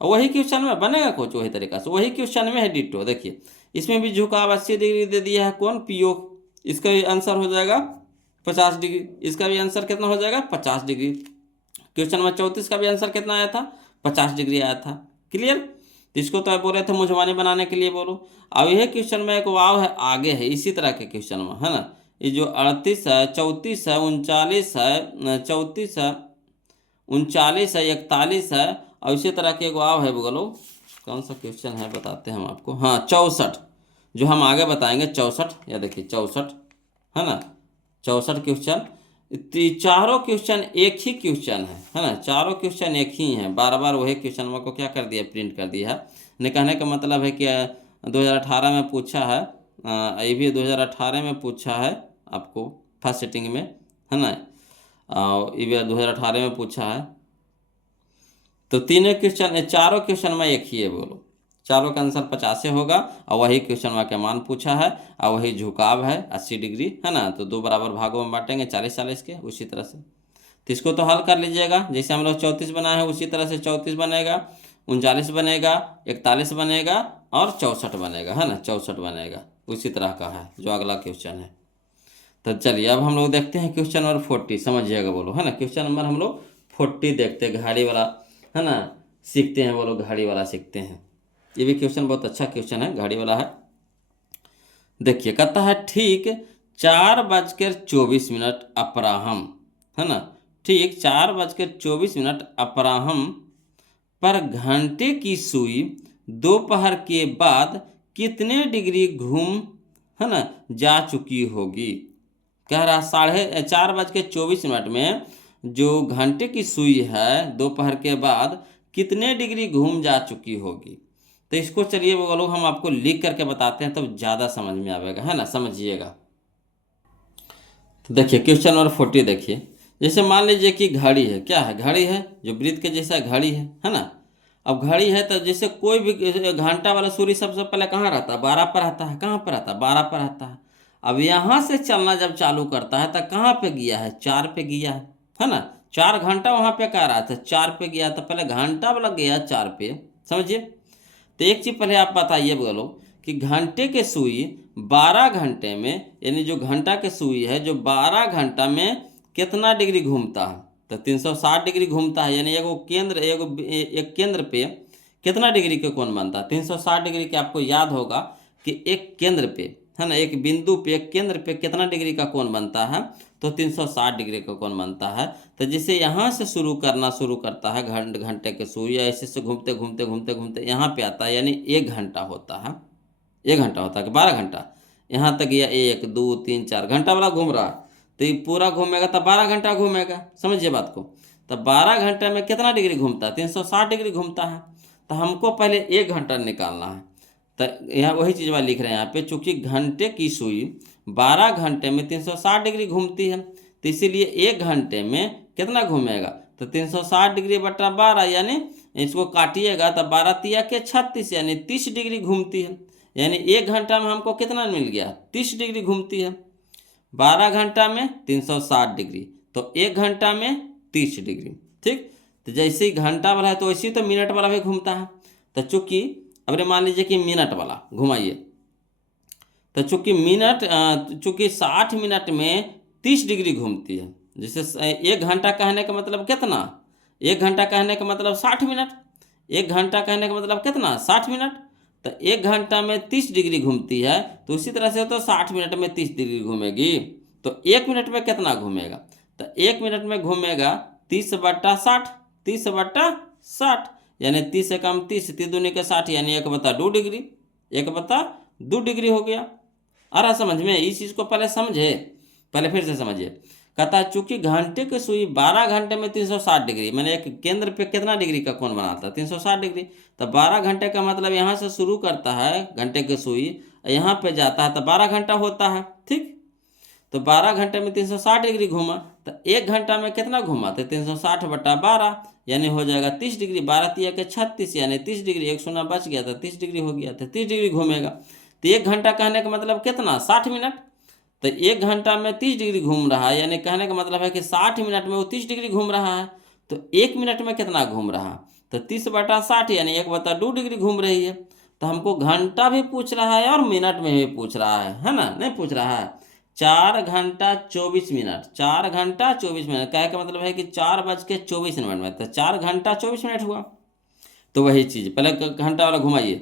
और वही क्वेश्चन में बनेगा कुछ वही तरीका से, वही क्वेश्चन में है डिट्टो। देखिए इसमें भी झुकाव 80 डिग्री दे दिया है, कौन पीओ, इसका भी आंसर हो जाएगा 50 डिग्री, इसका भी आंसर कितना हो जाएगा 50 डिग्री। क्वेश्चन नंबर 34 का भी आंसर कितना आया था 50 डिग्री आया था। क्लियर। तो इसको तो बोल रहे थे मुझवानी बनाने के लिए बोलो। अब यह क्वेश्चन में एक वाव है आगे है इसी तरह के क्वेश्चन में, है ना। ये जो 38 है, 34 है, 39 है, 34 है, 39 है, 41 है, और इसी तरह के एक वाव है बोलो। कौन सा क्वेश्चन है बताते हैं हम आपको, हाँ 64, जो हम आगे बताएंगे 64, या देखिए 64 है ना, 64 क्वेश्चन। चारों क्वेश्चन एक ही क्वेश्चन है ना, चारों क्वेश्चन एक ही हैं, बार बार वही क्वेश्चन को क्या कर दिया प्रिंट कर दिया है। ने कहने का मतलब है कि 2018 में पूछा है, ये भी 2018 में पूछा है आपको फर्स्ट सेटिंग में, है ना, ये भी 2018 में पूछा है। तो तीनों क्वेश्चन, चारों क्वेश्चन में एक ही है बोलो, चारों का आंसर 50 से होगा, और वही क्वेश्चन का मान पूछा है, और वही झुकाव है 80 डिग्री, है ना। तो 2 बराबर भागों में बांटेंगे 40-40 के, उसी तरह से। तो इसको तो हल कर लीजिएगा, जैसे हम लोग 34 बनाए हैं उसी तरह से 34 बनेगा, 39 बनेगा, 41 बनेगा, और 64 बनेगा, है ना, 64 बनेगा, उसी तरह का है जो अगला क्वेश्चन है। तो चलिए अब हम लोग देखते हैं क्वेश्चन नंबर 40, समझिएगा बोलो, है ना। क्वेश्चन नंबर हम लोग 40 देखते हैं, घड़ी वाला, है ना, सीखते हैं बोलो, घड़ी वाला सीखते हैं। ये भी क्वेश्चन बहुत अच्छा क्वेश्चन है, घड़ी वाला है। देखिए कहता है ठीक 4:24 अपराह्न, है ना, ठीक 4:24 अपराह्न पर घंटे की सुई दोपहर के बाद कितने डिग्री घूम, है ना, जा चुकी होगी। कह रहा 4:24 में जो घंटे की सुई है दोपहर के बाद कितने डिग्री घूम जा चुकी होगी। तो इसको चलिए वो लोग हम आपको लिख करके बताते हैं तब तो ज़्यादा समझ में आएगा, है ना, समझिएगा। तो देखिए क्वेश्चन नंबर 40 देखिए, जैसे मान लीजिए कि घड़ी है, क्या है, घड़ी है जो वृत्त के जैसा घड़ी है ना। अब घड़ी है तो जैसे कोई भी घंटा वाला सूर्य सबसे पहले कहाँ रहता है, 12 पर रहता है, कहाँ पर रहता है, 12 पर रहता है। अब यहाँ से चलना जब चालू करता है तो कहाँ पे गया है, 4 पे गया है ना। 4 घंटा वहाँ पे कह रहा था, 4 पे गया, तो पहले घंटा वाला गया 4 पे, समझिए। तो एक चीज़ पहले आप बताइए बोलो कि घंटे के सुई 12 घंटे में, यानी जो घंटा के सुई है जो 12 घंटा में कितना डिग्री घूमता है, तो 360 डिग्री घूमता है। यानी एक केंद्र पे कितना डिग्री के कोण बनता है, 360 डिग्री के। आपको याद होगा कि एक केंद्र पे, है ना, एक बिंदु पे, एक केंद्र पे कितना डिग्री का कोण बनता है, तो 360 डिग्री का कोण बनता है। तो जैसे यहाँ से शुरू करता है घंटे के सूर्य, ऐसे से घूमते घूमते घूमते घूमते यहाँ पे आता है, यानी 1 घंटा होता है, 1 घंटा होता है कि 12 घंटा, यहाँ तक गया 1 2 3 4 घंटा वाला घूम रहा है। तो ये पूरा घूमेगा तो 12 घंटा घूमेगा, समझिए बात को। तो 12 घंटे में कितना डिग्री घूमता है, 360 डिग्री घूमता है। तो हमको पहले 1 घंटा निकालना है। तो यहाँ वही चीज़ मैं लिख रहे हैं यहाँ पे, चूँकि घंटे की सुई 12 घंटे में 360 डिग्री घूमती है, तो इसीलिए 1 घंटे में कितना घूमेगा, तो 360 डिग्री बटा 12, यानी इसको काटिएगा तो 12 तिया के 36, यानी 30 डिग्री घूमती है। यानी 1 घंटा में हमको कितना मिल गया, 30 डिग्री घूमती है। 12 घंटा में 360 डिग्री, तो 1 घंटा में 30 डिग्री, ठीक। तो जैसे ही घंटा वाला है तो वैसे ही तो मिनट वाला भी घूमता है। तो चूँकि अब मान लीजिए कि मिनट वाला घुमाइए, तो चूँकि 60 मिनट में 30 डिग्री घूमती है। जैसे 1 घंटा कहने का मतलब कितना, 1 घंटा कहने का मतलब 60 मिनट, 1 घंटा कहने का मतलब कितना 60 मिनट। तो 1 घंटा में 30 डिग्री घूमती है, तो उसी तरह से तो 60 मिनट में 30 डिग्री घूमेगी। तो 1 मिनट में कितना घूमेगा, तो 1 मिनट में घूमेगा 30/60, 30/60, यानी 30 से कम 30, 3 दूनी के 60, यानी 1/2 डिग्री, 1/2 डिग्री हो गया। आ रहा समझ में, इस चीज़ को पहले समझे, पहले फिर से समझिए। कहता है चूंकि घंटे की सुई 12 घंटे में 360 डिग्री, मैंने एक केंद्र पे कितना डिग्री का कोण बनाता है, 360 डिग्री। तो 12 घंटे का मतलब यहाँ से शुरू करता है घंटे की सुई, यहाँ पे जाता है तो 12 घंटा होता है, ठीक। तो 12 घंटे में 360 डिग्री घूमा, तो 1 घंटा में कितना घूमा, तो 360/12, यानी हो जाएगा 30 डिग्री। 12 तिया के 36, यानी 30 डिग्री, 1 शून्य बच गया था, 30 डिग्री हो गया था, 30 डिग्री घूमेगा। तो 1 घंटा कहने का मतलब कितना, 60 मिनट। तो 1 घंटा में 30 डिग्री घूम रहा है, यानी कहने का मतलब है कि 60 मिनट में वो 30 डिग्री घूम रहा है। तो 1 मिनट में कितना घूम रहा है, तो 30/60 यानी 1/2 डिग्री घूम रही है। तो हमको घंटा भी पूछ रहा है और मिनट में भी पूछ रहा है ना, नहीं पूछ रहा है। 4 घंटा 24 मिनट, 4 घंटा 24 मिनट, क्या का मतलब है कि 4:24 में, तो 4 घंटा 24 मिनट हुआ। तो वही चीज़ पहले घंटा वाला घुमाइए।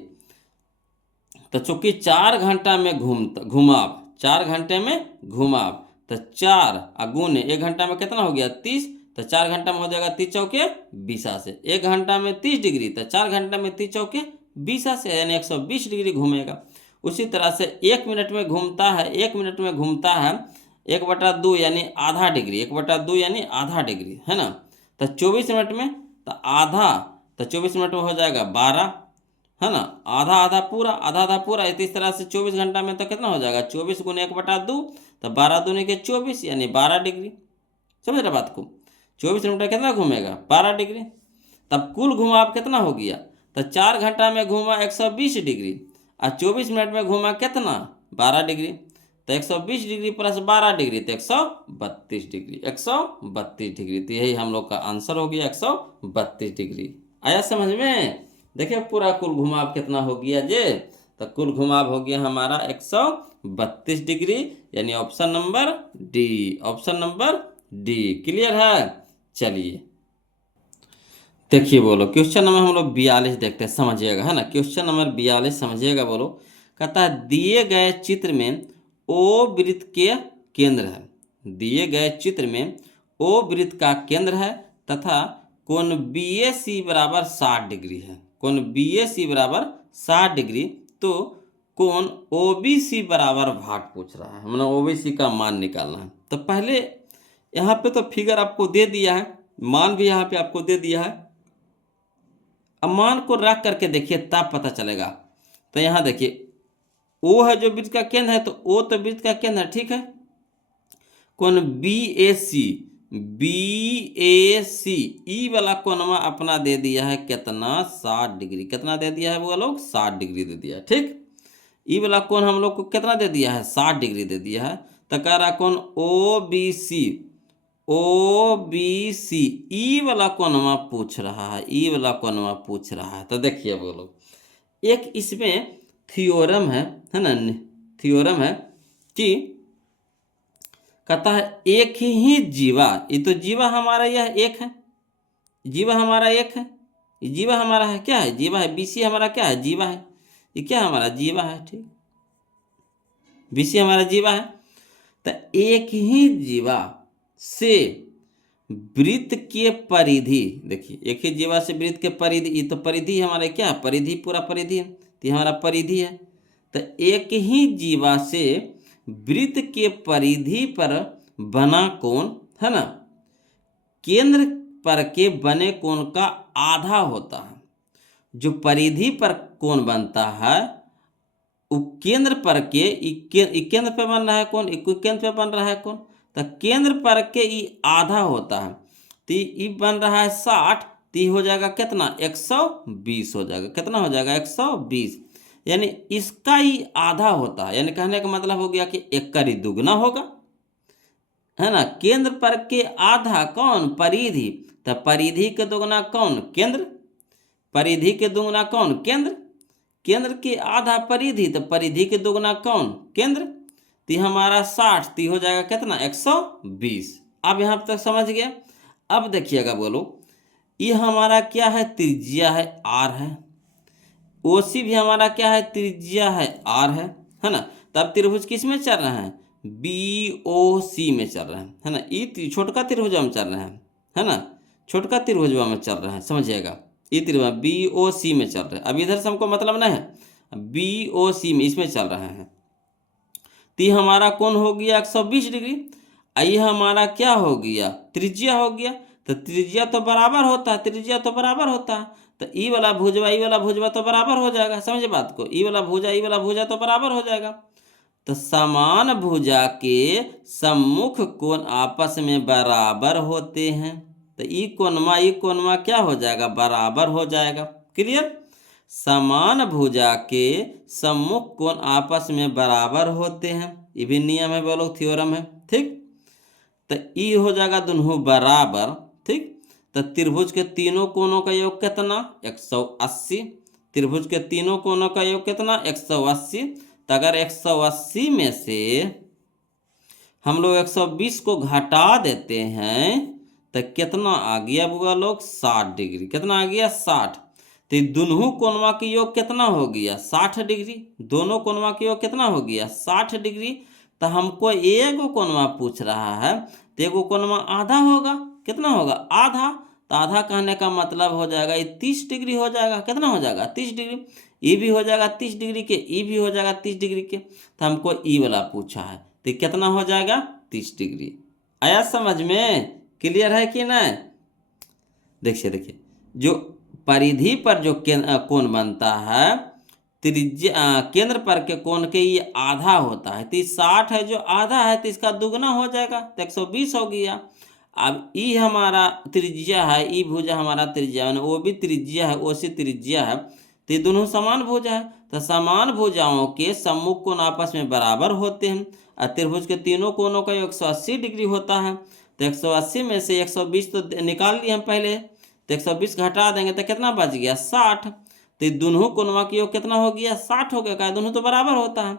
तो चूंकि 4 घंटा में घुमाव, 4 घंटे में घुमाव, तो 4 गुने 1 घंटा में कितना हो गया 30, तो 4 घंटा में हो जाएगा 30 चौके 20 से। 1 घंटा में 30 डिग्री, तो 4 घंटा में 30 चौके 20 से, यानी 120 डिग्री घूमेगा। उसी तरह से 1 मिनट में घूमता है, 1 मिनट में घूमता है 1/2 यानी आधा डिग्री, 1/2 यानी आधा डिग्री, है ना। तो 24 मिनट में तो आधा, तो 24 मिनट में हो जाएगा 12, है ना। आधा आधा पूरा, आधा आधा पूरा। इस तरह से 24 घंटा में तो कितना हो जाएगा 24 गुने 1/2, तो 12 दूनी के 24 यानी 12 डिग्री। समझ रहे बात को। 24 मिनट में कितना घूमेगा 12 डिग्री। तब कुल घुमाव कितना हो गया, तो 4 घंटा में घूमा 120 डिग्री और 24 मिनट में घूमा कितना 12 डिग्री। तो 120 डिग्री प्लस 12 डिग्री तो 132 डिग्री, 132 डिग्री। तो यही हम लोग का आंसर हो गया 132 डिग्री। आया समझ में। देखिए पूरा कुल घुमाव कितना हो गया जे, तो कुल घुमाव हो गया हमारा 132 डिग्री, यानी option number D, option number D. Clear है। चलिए देखिए बोलो क्वेश्चन नंबर हम लोग 42 देखते हैं, समझिएगा, है ना। क्वेश्चन नंबर 42 समझिएगा। बोलो कहता है दिए गए चित्र में ओ वृत्त के केंद्र है, दिए गए चित्र में ओ वृत्त का केंद्र है तथा कोण BAC बराबर 60 डिग्री है, कोण BAC बराबर 60 डिग्री। तो कोण OBC बराबर भाग पूछ रहा है, मतलब OBC का मान निकालना है। तो पहले यहाँ पे तो फिगर आपको दे दिया है, मान भी यहाँ पे आपको दे दिया है। अब मान को रख करके देखिए तब पता चलेगा। तो यहाँ देखिए ओ है जो वृत्त का केंद्र है, तो ओ तो वृत्त का केंद्र है, ठीक है। कोण BAC, BAC ई वाला कोणवा अपना दे दिया है कितना 60 डिग्री, कितना दे दिया है वो लोग 60 डिग्री दे दिया है, ठीक। ई वाला कोण हम लोग को कितना दे दिया है 60 डिग्री दे दिया है। तो कह रहा कोण OBC, OBC ई वाला कोणवा पूछ रहा है, ई वाला कोणवा पूछ रहा है। तो देखिए बोलो एक इसमें थ्योरम है ना, थ्योरम है कि कहता है एक ही जीवा, ये तो जीवा हमारा यह एक है, जीवा हमारा एक है, जीवा हमारा है क्या है जीवा है, BC हमारा क्या है जीवा है, ये क्या हमारा जीवा है, ठीक। BC हमारा जीवा है। तो एक ही जीवा से वृत्त के परिधि, देखिए एक ही जीवा से वृत्त के परिधि, ये तो परिधि हमारा क्या है परिधि, पूरा परिधि है, तो हमारा परिधि है। तो एक ही जीवा से वृत्त के परिधि पर बना कोण, है ना, केंद्र पर के बने कोण का आधा होता है। जो परिधि पर कोण बनता है वो केंद्र पर के, केंद्र पे बन रहा है कौन, केंद्र पे बन रहा है कौन, तो केंद्र पर के ये आधा होता है। तो ये बन रहा है 60, तो हो जाएगा कितना 120 हो जाएगा, कितना हो जाएगा 120, यानी इसका ही आधा होता है। यानी कहने का मतलब हो गया कि एक का ही दुगना होगा, है ना। केंद्र पर के आधा कौन परिधि, तो परिधि के दुगना कौन केंद्र, परिधि के दुगना कौन केंद्र, केंद्र के आधा परिधि, तो परिधि के दुगना कौन केंद्र। तो हमारा 60, तो हो जाएगा कितना 120। अब यहाँ तक समझ गया। अब देखिएगा बोलो ये हमारा क्या है त्रिज्या है R है, OC भी हमारा क्या है त्रिज्या है R है ना। तब त्रिभुज किस में चल रहे हैं BOC में चल रहे हैं, है ना। ये छोटका त्रिभुजा में चल रहे हैं, है ना, छोटका त्रिभुजा में चल रहे हैं, समझिएगा। ये त्रिभुज BOC में चल रहे हैं। अब इधर से हमको मतलब नहीं है, BOC में इसमें चल रहे हैं। तो ये हमारा कोण हो गया 120 डिग्री। ये हमारा क्या हो गया त्रिज्या हो गया। तो त्रिज्या तो बराबर होता है, त्रिज्या तो बराबर होता है। तो ई वाला भुजवा तो बराबर हो जाएगा, समझे बात को। ई वाला भुजा तो बराबर हो जाएगा। तो समान भुजा के सम्मुख कोण आपस में बराबर होते हैं। तो ई कोणमा क्या हो जाएगा बराबर हो जाएगा। क्लियर। समान भुजा के सम्मुख कोण आपस में बराबर होते हैं, ये भी नियम है बोलो थ्योरम है, ठीक। तो ई हो जाएगा दोनों बराबर, ठीक। तो त्रिभुज के तीनों कोनों का योग कितना 180। त्रिभुज के तीनों कोनों का योग कितना 180। तो अगर 180 में से हम लोग 120 को घटा देते हैं तो कितना आ गया बुआ लोग 60 डिग्री। कितना आ गया 60। तो दोनों कोणवा की योग कितना हो गया 60 डिग्री। दोनों कोणवा की योग कितना हो गया 60 डिग्री। तो हमको एगो कोणवा पूछ रहा है तो एगो कोणवा आधा होगा। कितना होगा आधा। तो आधा कहने का मतलब हो जाएगा ये 30 डिग्री हो जाएगा। कितना हो जाएगा 30 डिग्री। ये भी हो जाएगा 30 डिग्री के, ये भी हो जाएगा 30 डिग्री के। तो हमको ई वाला पूछा है तो कितना हो जाएगा 30 डिग्री। आया समझ में, क्लियर है कि नहीं। देखिए जो परिधि पर जो कोण बनता है त्रिज्या केंद्र पर के कोण के ये आधा होता है। तो 60 है जो आधा है तो इसका दुगना हो जाएगा तो 120 हो गया। अब ई हमारा त्रिज्या है, ई भुजा हमारा त्रिज्या है, वो भी त्रिज्या है, वो सी त्रिज्या है। तो ये दोनों समान भुजा है। तो समान भुजाओं के सम्मुख कोण आपस में बराबर होते हैं और त्रिभुज के तीनों कोणों का 180 डिग्री होता है। तो 180 में से 120 तो निकाल लिए हम पहले। तो 120 घटा देंगे तो कितना बच गया 60। तो दोनों कोणवा की योग कितना हो गया 60 हो गया। क्या दोनों तो बराबर होता है।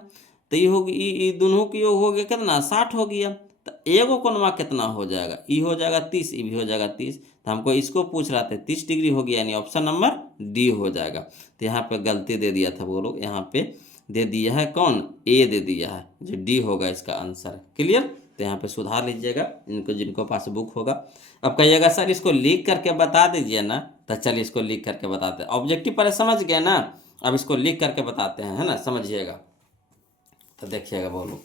तो ये होगी ये दोनों की योग हो गया कितना 60 हो गया। तो एगो कोणवा कितना हो जाएगा ई हो जाएगा 30, ये भी हो जाएगा 30। तो हमको इसको पूछ रहा था 30 डिग्री हो गया, यानी ऑप्शन नंबर डी हो जाएगा। तो यहाँ पे गलती दे दिया था वो लोग, यहाँ पे दे दिया है कौन ए दे दिया है, जो डी होगा इसका आंसर। क्लियर। तो यहाँ पे सुधार लीजिएगा इनको जिनको पास बुक होगा। अब कहिएगा सर इसको लिख करके बता दीजिए ना। तो चलिए इसको लिख करके बताते हैं। ऑब्जेक्टिव पर समझ गए ना, अब इसको लिख करके बताते हैं, है ना, समझिएगा। तो देखिएगा बोलो।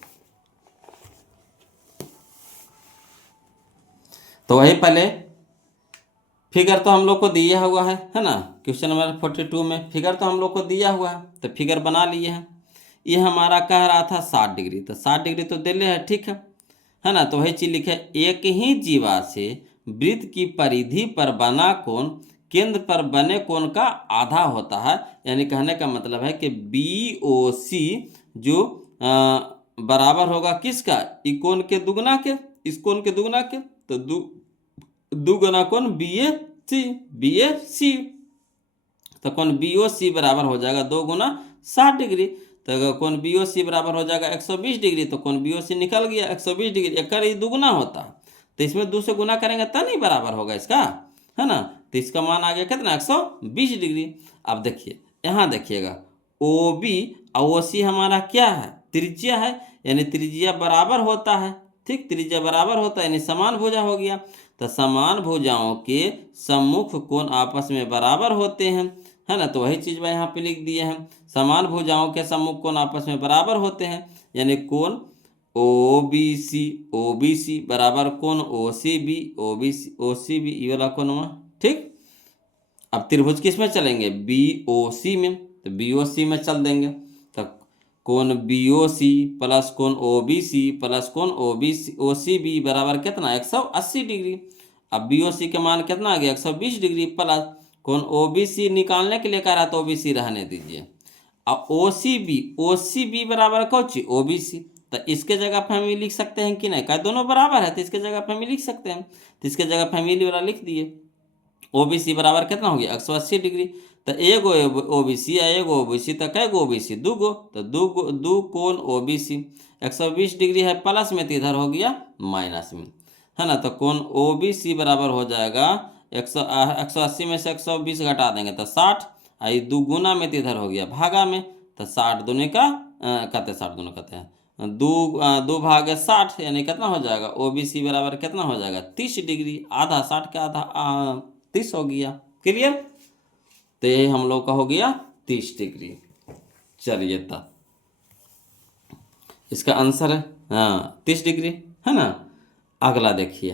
तो वही पहले फिगर तो हम लोग को दिया हुआ है ना। क्वेश्चन नंबर 42 में फिगर तो हम लोग को दिया हुआ है तो फिगर बना लिए हैं। ये हमारा कह रहा था 60 डिग्री, तो 60 डिग्री तो दे ले है, ठीक है ना। तो वही चीज लिखे एक ही जीवा से वृत्त की परिधि पर बना कोण केंद्र पर बने कोण का आधा होता है। यानी कहने का मतलब है कि BOC जो बराबर होगा किसका, इस कोण के दुगना के, इस कोण के दुगना के। तो दुगना कोण BAC। तो कोण BOC बराबर हो जाएगा 2 गुना 60 डिग्री। तो अगर कोण BOC बराबर हो जाएगा 120 डिग्री तो कोण BOC निकल गया 120 डिग्री। एक ये दुगना होता है तो इसमें 2 से गुना करेंगे तब नहीं बराबर होगा इसका, है ना। तो इसका मान आ गया कितना 120 डिग्री। अब देखिए यहाँ देखिएगा OB और OC हमारा क्या है त्रिज्या है, यानी त्रिज्या बराबर होता है। ठीक, त्रिज्या बराबर होता है यानी समान भुजा हो गया। तो समान भुजाओं के सम्मुख कोण आपस में बराबर होते हैं, है ना। तो वही चीज मैं यहाँ पे लिख दिए हैं। समान भुजाओं के सम्मुख कोण आपस में बराबर होते हैं यानी कोण OBC बराबर कोण OCB ये वाला कोण हुआ, ठीक। अब त्रिभुज किस में चलेंगे BOC में, तो BOC में चल देंगे। तो कोण BOC प्लस कोण OBC प्लस कोण OCB बराबर कितना 180 डिग्री। अब BOC के मान कितना आ गया 120 डिग्री प्लस कोण OBC निकालने के लिए कह रहा तो OBC रहने दीजिए। अब OCB बराबर कौची OBC। तो इसके जगह पे हम लिख सकते हैं कि नहीं, क्या दोनों बराबर है तो इसके जगह पे हम लिख सकते हैं। तो इसके जगह फैमिली वाला लिख दिए। OBC बराबर कितना हो गया 180 डिग्री। तो एगो OBC है एगो OBC, तो कै गो OBC दूगो, तो दो कोण OBC 120 डिग्री है प्लस में तो इधर हो गया माइनस में, है ना। तो कोण OBC बराबर हो जाएगा 180 में से 120 घटा देंगे तो 60, आई दो गुना में तो इधर हो गया भागा में। तो 60 दूनी का कहते 60 दूनी कहते हैं दो भागे 60 यानी कितना हो जाएगा OBC बराबर कितना हो जाएगा 30 डिग्री। आधा 60 का आधा 30 हो गया। क्लियर। तो ये हम लोग का हो गया 30 डिग्री। चलिए तब इसका आंसर है हाँ 30 डिग्री, है ना। अगला देखिए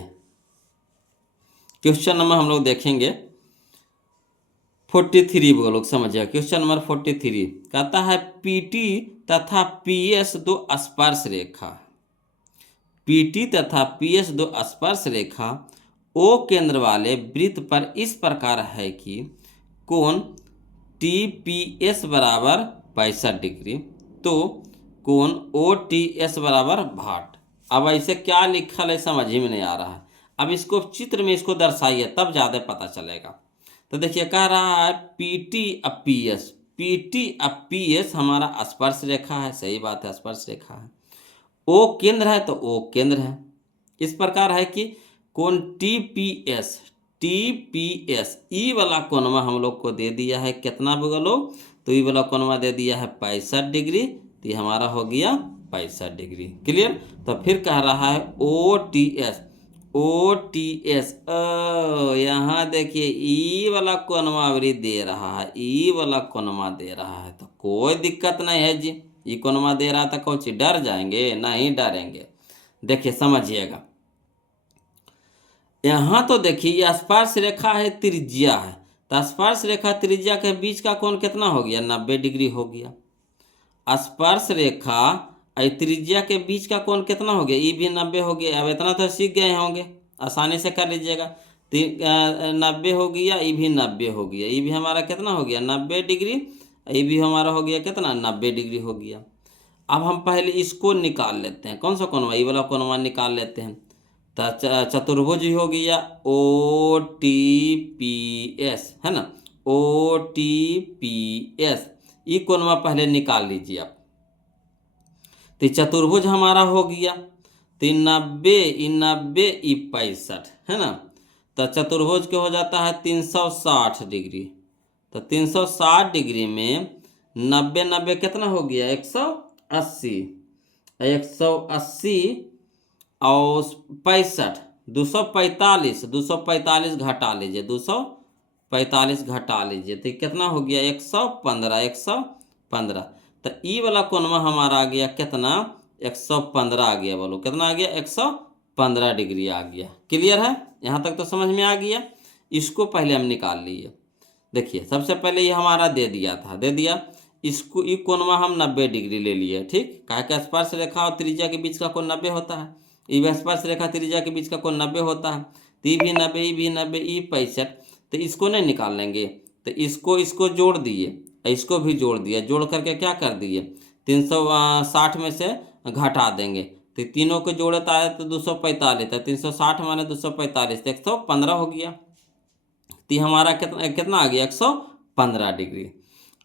क्वेश्चन नंबर हम लोग देखेंगे 43 वो लोग समझिए। क्वेश्चन नंबर 43 कहता है PT तथा PS दो स्पर्श रेखा, PT तथा PS दो स्पर्श रेखा O केंद्र वाले वृत्त पर इस प्रकार है कि कोण TPS बराबर 65 डिग्री तो कोण OTS बराबर 62। अब ऐसे क्या लिखल है समझ ही में नहीं आ रहा है। अब इसको चित्र में इसको दर्शाइए तब ज़्यादा पता चलेगा। तो देखिए कह रहा है PT अब PS, PT अब PS हमारा स्पर्श रेखा है, सही बात है, स्पर्श रेखा है। O केंद्र है तो O केंद्र है। इस प्रकार है कि कोण TPS, TPS ई वाला कोणवा हम लोग को दे दिया है कितना बोलो, तो ई वाला कोणवा दे दिया है 65 डिग्री, तो ये हमारा हो गया 65 डिग्री। क्लियर। तो फिर कह रहा है OTS, OTS यहाँ देखिए ई वाला कोणवा अवरी दे रहा है, ई वाला कोणवा दे रहा है, तो कोई दिक्कत नहीं है जी। ये कोणवा दे रहा था, कौन सी डर जाएंगे? नहीं डरेंगे। देखिए समझिएगा, यहाँ तो देखिए ये स्पर्श रेखा है, त्रिज्या है, तो स्पर्श रेखा त्रिज्या के बीच का कोण कितना हो गया? 90 डिग्री हो गया। स्पर्श रेखा त्रिज्या के बीच का कोण कितना हो गया? ये भी 90 हो गया। अब इतना तो सीख गए होंगे, आसानी से कर लीजिएगा। 90 हो गया, ये भी 90 हो गया, ये भी हमारा कितना हो गया? 90 डिग्री। ये भी हमारा हो गया कितना? 90 डिग्री हो गया। अब हम पहले इसको निकाल लेते हैं, कौन सा कोणवा? ये वाला कोणवा निकाल लेते हैं। तो चतुर्भुज हो गया OTPS, है ना, OTPS। ये कोणवा पहले निकाल लीजिए आप। तो चतुर्भुज हमारा हो गया, तो 90 65, है ना। तो चतुर्भुज के हो जाता है 360 डिग्री। तो 360 डिग्री में 90 90 कितना हो गया? 180, 180 और 65, 245, 245 घटा लीजिए, 245 घटा लीजिए, तो कितना हो गया? 115, 115। तो ई वाला कोणवा हमारा आ गया कितना? 115 आ गया। बोलो कितना आ गया? 115 डिग्री आ गया। क्लियर है? यहाँ तक तो समझ में आ गया। इसको पहले हम निकाल लिए। देखिए सबसे पहले ये हमारा दे दिया था, दे दिया। इसको ये कोणवा हम 90 डिग्री ले लिए, ठीक। काहे का स्पर्श रेखा और त्रिज्या के बीच का कोण 90 होता है। ये स्पर्श रेखा त्रिज्या के बीच का कोण 90 होता है। तो ये भी 90, ये भी 90, ये 65। तो इसको नहीं निकाल लेंगे, तो इसको जोड़ दिए, इसको भी जोड़ दिया। जोड़ करके क्या कर दिए? 360 में से घटा देंगे, तो तीनों को जोड़े तो आया तो 245, तो 360 माने 245, तो 115 हो गया। तो हमारा कितना आ गया? 115 डिग्री।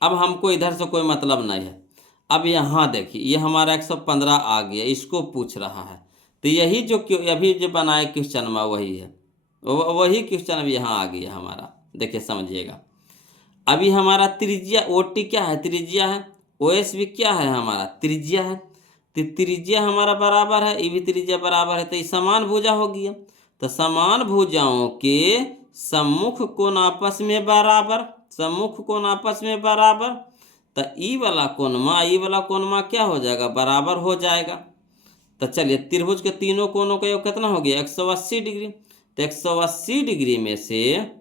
अब हमको इधर से कोई मतलब नहीं है। अब यहाँ देखिए ये हमारा 115 आ गया, इसको पूछ रहा है। तो यही जो अभी जो बनाए क्वेश्चन में वही है, वही क्वेश्चन अभी यहाँ आ गया हमारा। देखिए समझिएगा, अभी हमारा त्रिज्या OT क्या है? त्रिज्या है। OS भी क्या है? हमारा त्रिज्या है। तो त्रिज्या हमारा बराबर है, ये भी त्रिज्या बराबर है, तो ये समान भुजा हो गया। तो समान भुजाओं के सम्मुख कोण आपस में बराबर, सम्मुख कोण आपस में बराबर। तो ई वाला कोणमा क्या हो जाएगा? बराबर हो जाएगा। तो चलिए त्रिभुज के तीनों कोणों का योग कितना हो गया? 180 डिग्री। तो 180 डिग्री में से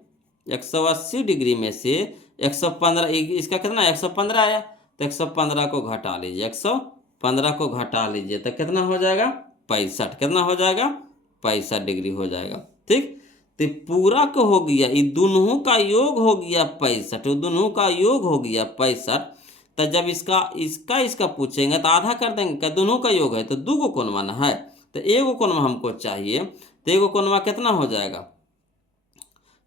180 डिग्री में से 115, इसका कितना? 115 आया। तो 115 को घटा लीजिए, 115 को घटा लीजिए, तो कितना हो जाएगा? 65। कितना हो जाएगा? 65 डिग्री हो जाएगा, ठीक। तो पूरा को हो गया, ये दोनों का योग हो गया 65, दोनों का योग हो गया 65। तो जब इसका पूछेंगे तो आधा कर देंगे, क्या दोनों का योग है तो दो गो कोणवा ना है, तो एगो कोणवा हमको चाहिए। तो एगो कोणवा कितना हो जाएगा?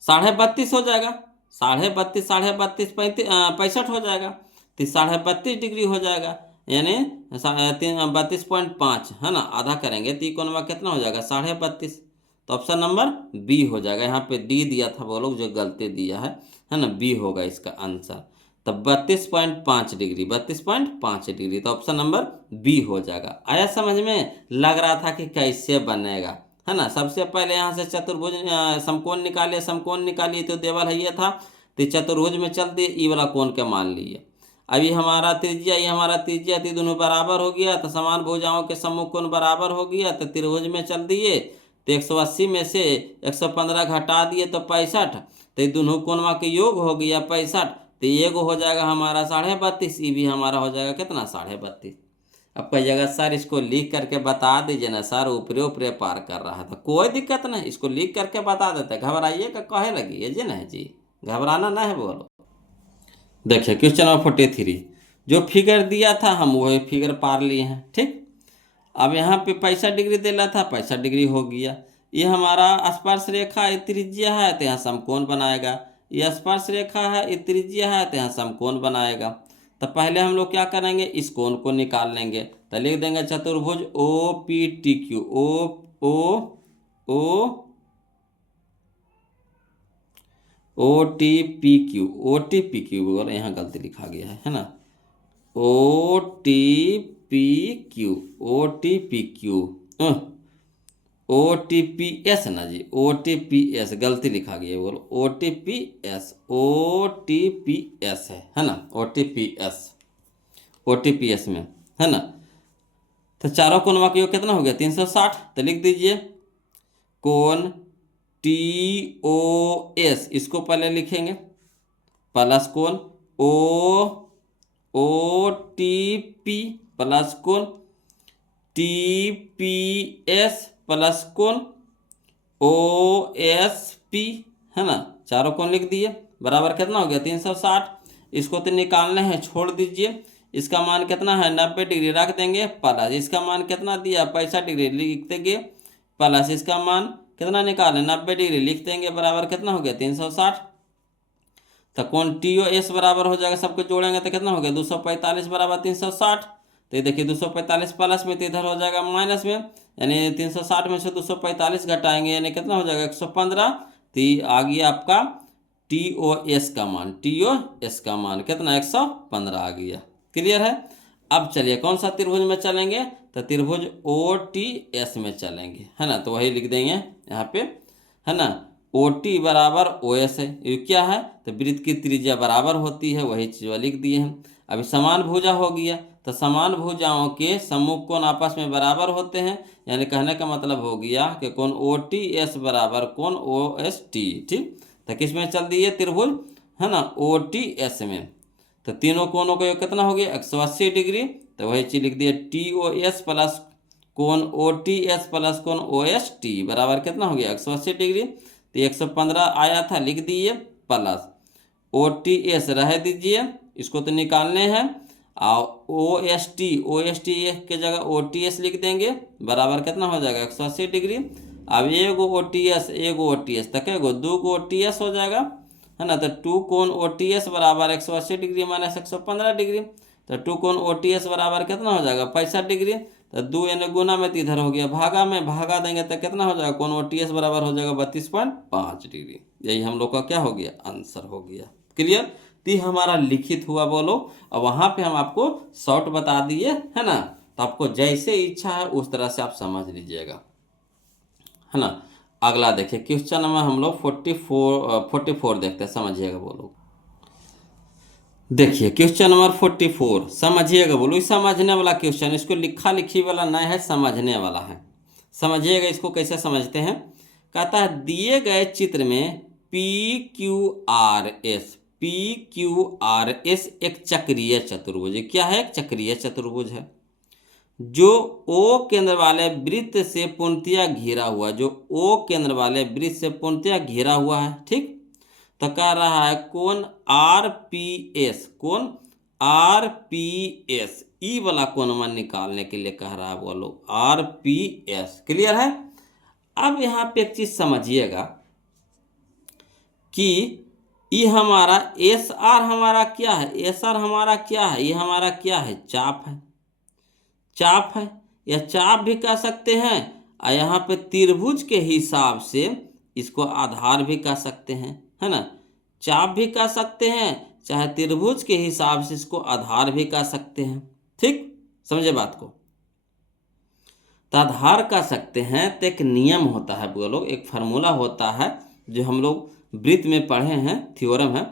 32.5 हो जाएगा। 32.5, 32.5, 65 हो जाएगा। तो 32.5 डिग्री हो जाएगा, यानी 32.5, है ना। आधा करेंगे तो ये कोणवा कितना हो जाएगा? 32.5। तो ऑप्शन नंबर बी हो जाएगा। यहाँ पे डी दिया था वो लोग जो गलती दिया है ना, बी होगा इसका आंसर। तो 32.5 डिग्री, 32.5 डिग्री, तो ऑप्शन नंबर बी हो जाएगा। आया समझ में? लग रहा था कि कैसे बनेगा, है ना। सबसे पहले यहाँ से चतुर्भुज समकोण निकालिए, समकोण निकालिए तो देवल है ये था। तो चतुर्भुज में चल दिए, ई वाला कोण के मान लिए। अभी हमारा त्रिज्या, ये हमारा त्रिज्या थी, दोनों बराबर हो गया। तो समान भुजाओं के सम्मुख कोण बराबर हो गया। तो त्रिभुज में चल दिए, तो 180 में से 115 घटा दिए तो 65। तो ये दोनों कोणवा के योग हो गया 65। तो एगो हो जाएगा हमारा 32.5, ये भी हमारा हो जाएगा कितना? 32.5। अब कहिएगा सर इसको लिख करके बता दीजिए ना सर, ऊपरे ऊपरे पार कर रहा था। कोई दिक्कत नहीं, इसको लिख करके बता देते, घबराइए का कहे लगी है जी? नहीं जी, घबराना ना है। बोलो देखिए क्वेश्चन नंबर 43, जो फिगर दिया था हम वही फिगर पार लिए हैं, ठीक। अब यहाँ पे 65 डिग्री दे रहा था, 65 डिग्री हो गया। ये हमारा स्पर्श रेखा ये त्रिज्या है तो यहाँ समकोण बनाएगा, ये स्पर्श रेखा है ये त्रिज्या है तो यहाँ समकोण बनाएगा। तो पहले हम लोग क्या करेंगे, इस कोण को निकाल लेंगे। तो लिख देंगे चतुर्भुज O P T Q, O T P Q बोलो, यहाँ गलती लिखा गया है ना, O T P Q O T P S ना जी, ओ टी पी एस गलती लिखा गया है, बोलो ओ टी पी एस है ना, ओ टी पी एस में है ना। तो चारों कोणों का योग कितना हो गया 360। तो लिख दीजिए कोण टी ओ एस, इसको पहले लिखेंगे प्लस कोण ओ टी पी प्लस कोण टी पी एस प्लस कोण ओ एस पी है ना। चारों कोण लिख दिए, बराबर कितना हो गया 360। इसको तो निकालने हैं, छोड़ दीजिए। इसका मान कितना है 90 डिग्री रख देंगे प्लस इसका मान कितना दिया 65 डिग्री लिख देंगे प्लस इसका मान कितना निकालें 90 डिग्री लिख देंगे, बराबर कितना हो गया 360। तो कोण टी ओ एस बराबर हो जाएगा, सबको जोड़ेंगे तो कितना हो गया 245 बराबर 360। तो ये देखिए 245 प्लस में तो इधर हो जाएगा माइनस में, यानी 360 में से 245 घटाएंगे यानी कितना हो जाएगा 115। तो ये आ गया आपका टी ओ एस का मान कितना 115 आ गया। क्लियर है। अब चलिए कौन सा त्रिभुज में चलेंगे, तो त्रिभुज ओ टी एस में चलेंगे है ना। तो वही लिख देंगे यहाँ पे है ना, ओ टी बराबर ओ एस है, ये क्या है तो वृत्त की त्रिज्या बराबर होती है, वही चीज लिख दिए हैं। अभी समान भुजा हो गया, तो समान भुजाओं के सम्मुख कोण आपस में बराबर होते हैं, यानी कहने का मतलब हो गया कि कोण ओ टी एस बराबर कोण ओ एस टी। ठीक, तो किस में चल दिए त्रिभुज है ना ओ टी एस में। तो तीनों कोणों का योग कितना हो गया 180 डिग्री। तो वही चीज लिख दिया टी ओ एस प्लस कोण ओ टी एस प्लस कोण ओ एस टी बराबर कितना हो गया 180 डिग्री। तो 115 आया था, लिख दिए प्लस ओ टी एस रह दीजिए, इसको तो निकालने हैं। और ओ एस टी के जगह ओ टी एस लिख देंगे, बराबर कितना हो जाएगा 180 डिग्री। अब एगो ओ टी एस तक एगो दो गो ओ टी एस हो जाएगा है ना। तो 2 कोण ओ टी एस बराबर 180 डिग्री माइनस 115 डिग्री। तो 2 कोण ओ टी एस बराबर कितना हो जाएगा 65 डिग्री। तो 2 यानी गुना में तो इधर हो गया भागा में, भागा देंगे तो कितना हो जाएगा कोण ओ टी एस बराबर हो जाएगा 32.5 डिग्री। यही हम लोग का क्या हो गया आंसर हो गया। क्लियर। तो हमारा लिखित हुआ बोलो, और वहाँ पे हम आपको शॉर्ट बता दिए है ना। तो आपको जैसे इच्छा है उस तरह से आप समझ लीजिएगा है ना। अगला देखिए क्वेश्चन नंबर हम लोग 44 देखते हैं, समझिएगा बोलो। देखिए क्वेश्चन नंबर 44 समझिएगा बोलो, समझने वाला क्वेश्चन, इसको लिखा लिखी वाला नहीं है, समझने वाला है। समझिएगा इसको कैसे समझते हैं। कहता है दिए गए चित्र में पी क्यू आर एस एक चक्रीय चतुर्भुज, क्या है एक चक्रीय चतुर्भुज है जो ओ केंद्र वाले वृत्त से पूर्णतया घिरा हुआ, घिरा हुआ है। ठीक, तो कह रहा है कोण आर पी एस ई वाला कोण मान निकालने के लिए कह रहा है बोलो आर पी एस। क्लियर है। अब यहाँ पे एक चीज समझिएगा कि ये हमारा एस आर हमारा क्या है, ये हमारा क्या है चाप है, या चाप भी कह सकते हैं, और यहाँ पे त्रिभुज के हिसाब से इसको आधार भी कह सकते हैं है ना। चाप भी कह सकते हैं, चाहे त्रिभुज के हिसाब से इसको आधार भी कह सकते हैं। ठीक, समझे बात को। तो आधार कह सकते हैं तो एक नियम होता है बोलो, एक फार्मूला होता है जो हम लोग वृत्त में पढ़े हैं, थ्योरम है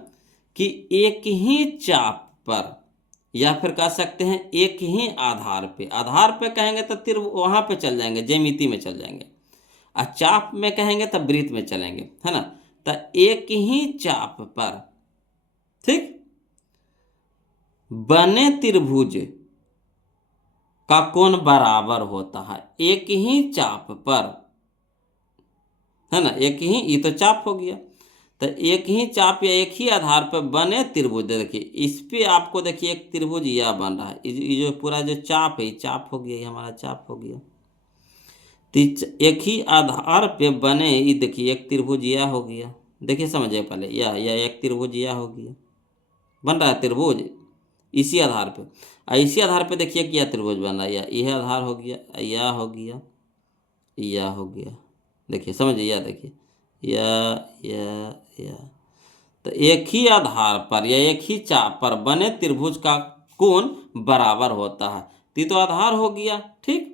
कि एक ही चाप पर या फिर कह सकते हैं एक ही आधार पे कहेंगे तो वहाँ पे चल जाएंगे, ज्यामिति में चल जाएंगे, और चाप में कहेंगे तो वृत्त में चलेंगे है ना। तो एक ही चाप पर ठीक बने त्रिभुज का कोण बराबर होता है, एक ही चाप पर है ना, एक ही, ये तो चाप हो गया। तो एक ही चाप या एक ही आधार पर बने त्रिभुज, देखिए इस पे आपको देखिए एक त्रिभुज यह बन रहा है, ये जो पूरा जो चाप है, चाप हो गया, ये हमारा चाप हो गया। तो एक ही आधार पे बने, ये देखिए एक त्रिभुज यह हो गया, देखिए समझिए पहले, यह एक त्रिभुज यह हो गया, बन रहा है त्रिभुज इसी आधार पे। और इसी आधार पे देखिए कि यह त्रिभुज बन रहा है, यह आधार हो गया, यह हो गया, यह हो गया, देखिए समझिए, यह देखिए यह। तो एक ही आधार पर या एक ही चाप पर बने त्रिभुज का कोण बराबर होता है। तो ये तो आधार हो गया, ठीक।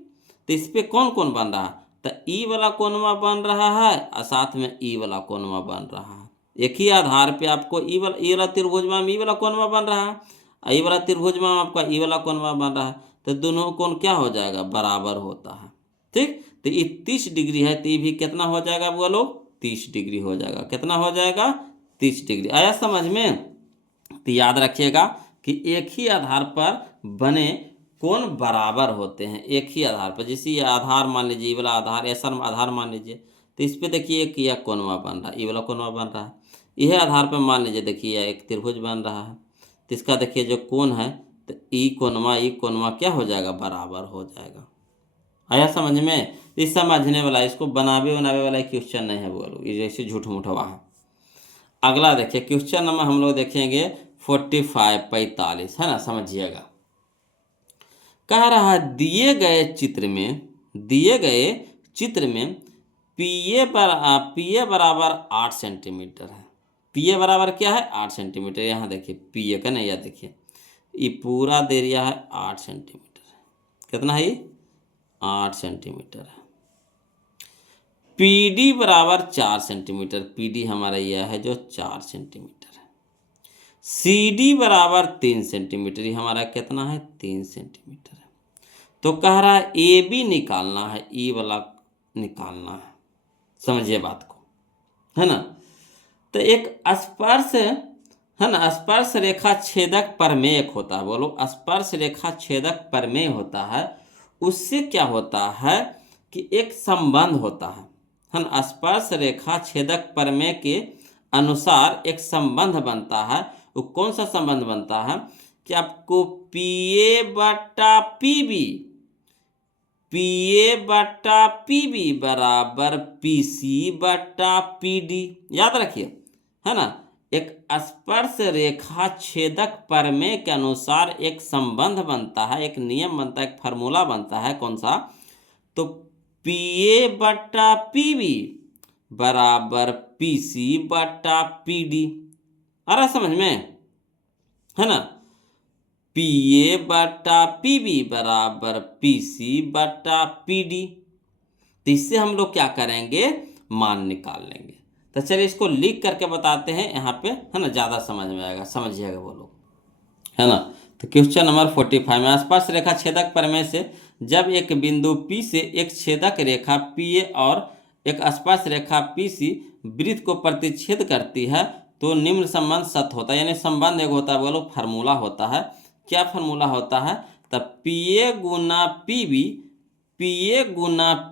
तो इस पे कौन कौन बन रहा है, तो ई वाला कोणवा बन रहा है और साथ में ई वाला कोणवा बन रहा है। एक ही आधार पे आपको ई वाला त्रिभुज में ई वाला कोणवा बन रहा है, और ई वाला त्रिभुज में आपका ई वाला कोणवा बन रहा है। तो दोनों कोण क्या हो जाएगा, बराबर होता है, ठीक। तो ये 30 डिग्री है, तो ये भी कितना हो जाएगा बोलो, 30 डिग्री हो जाएगा। कितना हो जाएगा, 30 डिग्री। आया समझ में। तो याद रखिएगा कि एक ही आधार पर बने कोण बराबर होते हैं, एक ही आधार पर। जैसे ये आधार मान लीजिए, ये वाला आधार, ऐसा आधार मान लीजिए, तो इस पे देखिए एक यह कोणवा बन रहा है, ये वाला कोणवा बन रहा है। यह आधार पर मान लीजिए देखिए एक त्रिभुज बन रहा है, तो इसका देखिए जो कोण है, तो ई कोणवा क्या हो जाएगा, बराबर हो जाएगा। आया समझ में। इस समझने वाला, इसको बनावे वाला क्वेश्चन नहीं है बोलो, ये जैसे झूठ मूठवा है। अगला देखिए क्वेश्चन नंबर हम लोग देखेंगे 45 है ना, समझिएगा। कह रहा है दिए गए चित्र में पीए बराबर 8 सेंटीमीटर है। पीए बराबर क्या है, 8 सेंटीमीटर। यहाँ देखिए पीए का नहीं, यह देखिए ये पूरा दे दिया है 8 सेंटीमीटर। कितना है ये, 8 सेंटीमीटर है। पीडी बराबर 4 सेंटीमीटर, पीडी हमारा यह है जो 4 सेंटीमीटर है। सीडी बराबर 3 सेंटीमीटर, ये हमारा कितना है, 3 सेंटीमीटर है। तो कह रहा है ए बी निकालना है, ई वाला निकालना है। समझिए बात को, है ना। तो एक स्पर्श है ना, स्पर्श रेखा छेदक प्रमेय होता है। बोलो, स्पर्श रेखा छेदक प्रमेय होता है। उससे क्या होता है कि एक संबंध होता है ना। स्पर्श रेखा छेदक प्रमेय के अनुसार एक संबंध बनता है। वो कौन सा संबंध बनता है कि आपको पी ए बटा पी बी बराबर पी सी बटा पी डी, याद रखिए, है ना। एक स्पर्श रेखा छेदक प्रमेय के अनुसार एक संबंध बनता है, एक नियम बनता है, एक फार्मूला बनता है। कौन सा, तो पी ए बटा पी बी बराबर पी सी बटा पी डी। आ रहा समझ में, है ना। पी ए बटा पी बी बराबर पी सी बटा पी डी। तो इससे हम लोग क्या करेंगे, मान निकाल लेंगे। तो चलिए इसको लिख करके बताते हैं यहाँ पे, है ना, ज़्यादा समझ में आएगा, समझिएगा वो लोग, है ना। तो क्वेश्चन नंबर 45 में स्पर्श रेखा छेदक प्रमेय से जब एक बिंदु P से एक छेदक रेखा PA और एक स्पर्श रेखा PC वृत्त को प्रतिच्छेद करती है तो निम्न संबंध सत्य होता है। यानी संबंध एक होता है, बोलो फार्मूला होता है। क्या फार्मूला होता है, तब PA गुना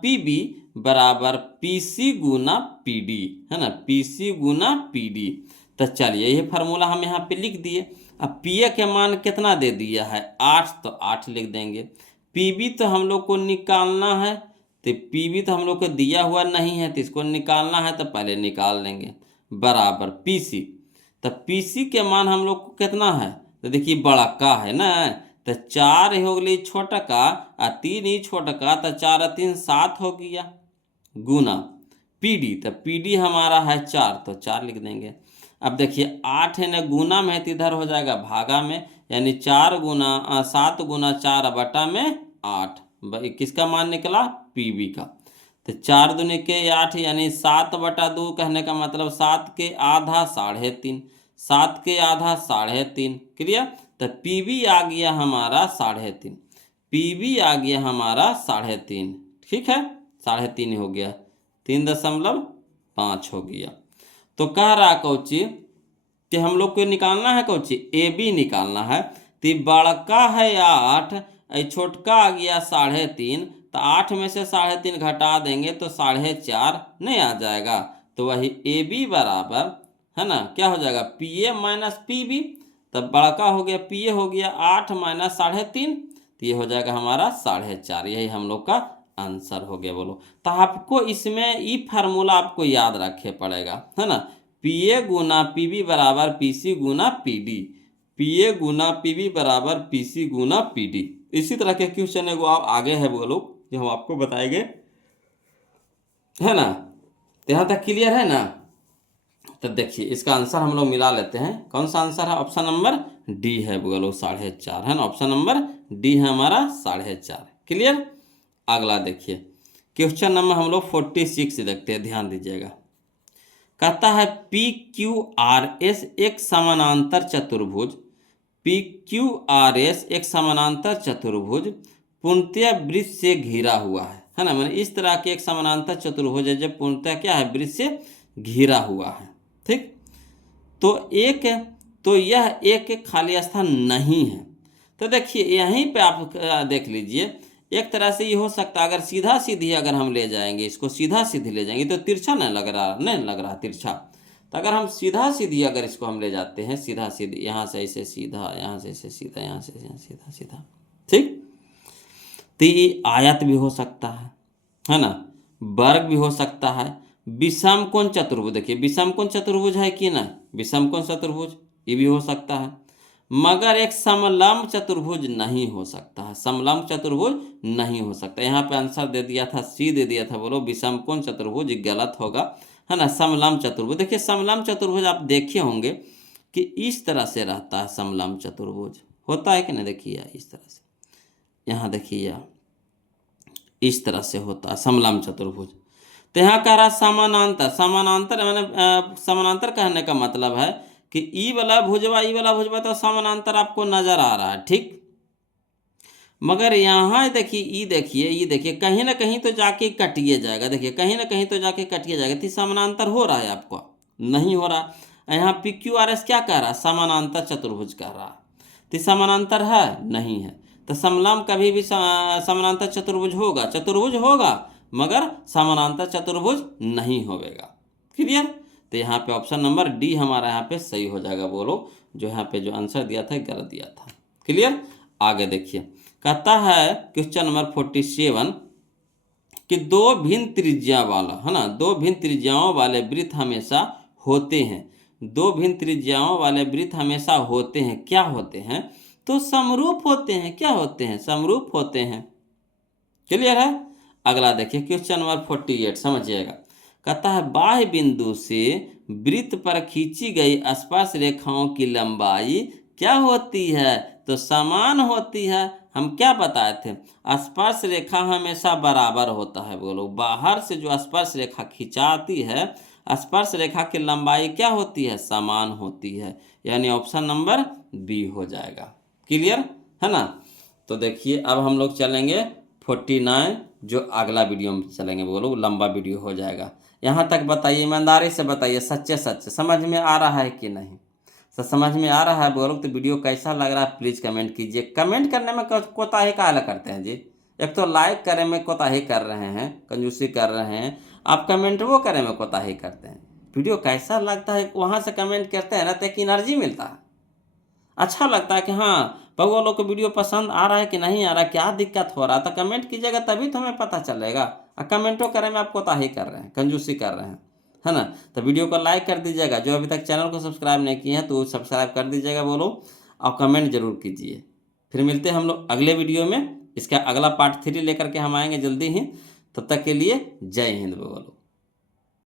PB बराबर PC गुना PD, है ना, PC गुना PD। तो चलिए ये फार्मूला हम यहाँ पे लिख दिए। अब PA के मान कितना दे दिया है, 8, तो 8 लिख देंगे। PB तो हम लोग को निकालना है, तो PB तो हम लोग को दिया हुआ नहीं है, तो इसको निकालना है, तो पहले निकाल लेंगे, बराबर PC। तो PC के मान हम लोग को कितना है, तो देखिए बड़ा का है ना, तो 4 हो गई छोटा का और 3 ही छोटा का, तो 4 और 3 7 हो गया, गुना PD। तो PD हमारा है 4, तो 4 लिख देंगे। अब देखिए 8 है ना, गुना में है तो इधर हो जाएगा भागा में, यानी 7 गुना 4 बटा में 8। किसका मान निकला, PB का। तो 4 दूनी के 8, यानी 7 बटा 2, कहने का मतलब 7 के आधा 3.5, 7 के आधा 3.5, क्लियर। तो PB आ गया हमारा 3.5, PB आ गया हमारा 3.5, ठीक है, 3.5 हो गया, 3.5 हो गया। तो कह रहा कौची कि हम लोग को निकालना है कौची, AB निकालना है। तो बड़का है 8, छोटका आ गया 3.5, तो 8 में से 3.5 घटा देंगे तो 4.5 नहीं आ जाएगा। तो वही AB बराबर, है ना, क्या हो जाएगा, PA माइनस PB। तब बड़का हो गया PA हो गया 8 माइनस 3.5, तो ये हो जाएगा हमारा 4.5। यही हम लोग का आंसर हो गया बोलो। तो आपको इसमें ई फार्मूला आपको याद रखे पड़ेगा, है ना। पीए गुना पीबी बराबर पीसी गुना पीडी, पीए गुना पीबी बराबर पीसी गुना पीडी। इसी तरह के क्वेश्चन एगो आगे है बोलो जो हम आपको बताएंगे, है ना। तो यहाँ तक क्लियर है ना। तो देखिए इसका आंसर हम लोग मिला लेते हैं। कौन सा आंसर है? ऑप्शन नंबर डी है बोलो 4.5, है ना। ऑप्शन नंबर डी है हमारा 4.5। क्लियर। अगला देखिए क्वेश्चन नंबर हम लोग 46 देखते हैं, ध्यान दीजिएगा। कहता है पी क्यू आर एस एक समानांतर चतुर्भुज, पी क्यू आर एस एक समानांतर चतुर्भुज पूर्णतः वृत्त से घिरा हुआ है ना। मैंने इस तरह के एक समानांतर चतुर्भुज है जब पूर्णतः क्या है, वृत्त से घिरा हुआ है, ठीक। तो यह एक खाली स्थान नहीं है। तो देखिए यहीं पे आप देख लीजिए, एक तरह से ये हो सकता है अगर सीधा सीधी अगर हम ले जाएंगे, इसको सीधा सीधी ले जाएंगे तो तिरछा नहीं लग रहा तिरछा। तो अगर हम सीधा सीधी अगर इसको हम ले जाते हैं, सीधा सीधी, यहाँ से ऐसे सीधा, यहाँ से ऐसे सीधा, यहाँ से सीधा सीधा, ठीक। तो ये आयत भी हो सकता है ना, वर्ग भी हो सकता है, विषम कोण चतुर्भुज, देखिए विषम कोण चतुर्भुज है कि ना, विषम कोण चतुर्भुज ये भी हो सकता है, मगर एक समलंब चतुर्भुज नहीं हो सकता है, समलंब चतुर्भुज नहीं हो सकता। यहाँ पे आंसर दे दिया था, सी दे दिया था बोलो, विषम कोण चतुर्भुज गलत होगा, है ना। समलंब चतुर्भुज, देखिए समलंब चतुर्भुज आप देखे होंगे कि इस तरह से रहता है, समलंब चतुर्भुज होता है कि नहीं, देखिए इस तरह से, यहाँ देखिए इस तरह से होता है समलंब चतुर्भुज। तो यहाँ कह रहा समानांतर, समानांतर मैंने समानांतर कहने का मतलब है कि ई वाला भुजवा तो समानांतर आपको नजर आ रहा है, ठीक। मगर यहाँ देखिए ई देखिए कहीं ना कहीं तो जाके कटिए जाएगा, देखिए कहीं ना कहीं तो जाके कटिए जाएगा। तो समानांतर हो रहा है आपको, नहीं हो रहा। यहाँ पी क्यू आर एस क्या कह रहा है, समानांतर चतुर्भुज कह रहा है। तो समानांतर है नहीं है, तो समलंब कभी भी समानांतर चतुर्भुज होगा मगर समानांतर चतुर्भुज नहीं होगा। क्लियर। तो यहाँ पे ऑप्शन नंबर डी हमारा यहाँ पे सही हो जाएगा बोलो, जो यहाँ पे जो आंसर दिया था गलत दिया था। क्लियर। आगे देखिए कहता है क्वेश्चन नंबर 47 कि दो भिन्न त्रिज्या वाला, है ना, दो भिन्न त्रिज्याओं वाले वृत्त हमेशा होते हैं, दो भिन्न त्रिज्याओं वाले वृत्त हमेशा होते हैं, क्या होते हैं, तो समरूप होते हैं। क्या होते हैं, समरूप होते हैं। क्लियर है। अगला देखिए क्वेश्चन नंबर 48 समझिएगा। कहता है बाह्य बिंदु से वृत्त पर खींची गई स्पर्श रेखाओं की लंबाई क्या होती है, तो समान होती है। हम क्या बताए थे, स्पर्श रेखा हमेशा बराबर होता है बोलो। बाहर से जो स्पर्श रेखा खिंचाती है, स्पर्श रेखा की लंबाई क्या होती है, समान होती है। यानी ऑप्शन नंबर बी हो जाएगा। क्लियर है ना। तो देखिए अब हम लोग चलेंगे 49, जो अगला वीडियो में चलेंगे बोलो, लंबा वीडियो हो जाएगा। यहाँ तक बताइए, ईमानदारी से बताइए, सच्चे समझ में आ रहा है कि नहीं। समझ में आ रहा है बोलो तो वीडियो कैसा लग रहा है प्लीज़ कमेंट कीजिए। कमेंट करने में कोताही काहे करते हैं जी। एक तो लाइक करने में कोताही कर रहे हैं, कंजूसी कर रहे हैं, आप कमेंट वो करने में कोताही करते हैं। वीडियो कैसा लगता है वहाँ से कमेंट करते हैं ना, तो एक एनर्जी मिलता है, अच्छा लगता है कि हाँ बउआ लोग को वीडियो पसंद आ रहा है कि नहीं आ रहा, क्या दिक्कत हो रहा है। तो कमेंट कीजिएगा तभी तो हमें पता चलेगा। और कमेंटों करे में आप कोताही कर रहे हैं, कंजूसी कर रहे हैं, है ना। तो वीडियो को लाइक कर दीजिएगा, जो अभी तक चैनल को सब्सक्राइब नहीं किए हैं तो सब्सक्राइब कर दीजिएगा बोलो, और कमेंट जरूर कीजिए। फिर मिलते हैं हम लोग अगले वीडियो में, इसका अगला पार्ट 3 लेकर के हम आएंगे जल्दी ही। तब तक के लिए जय हिंद बोलो।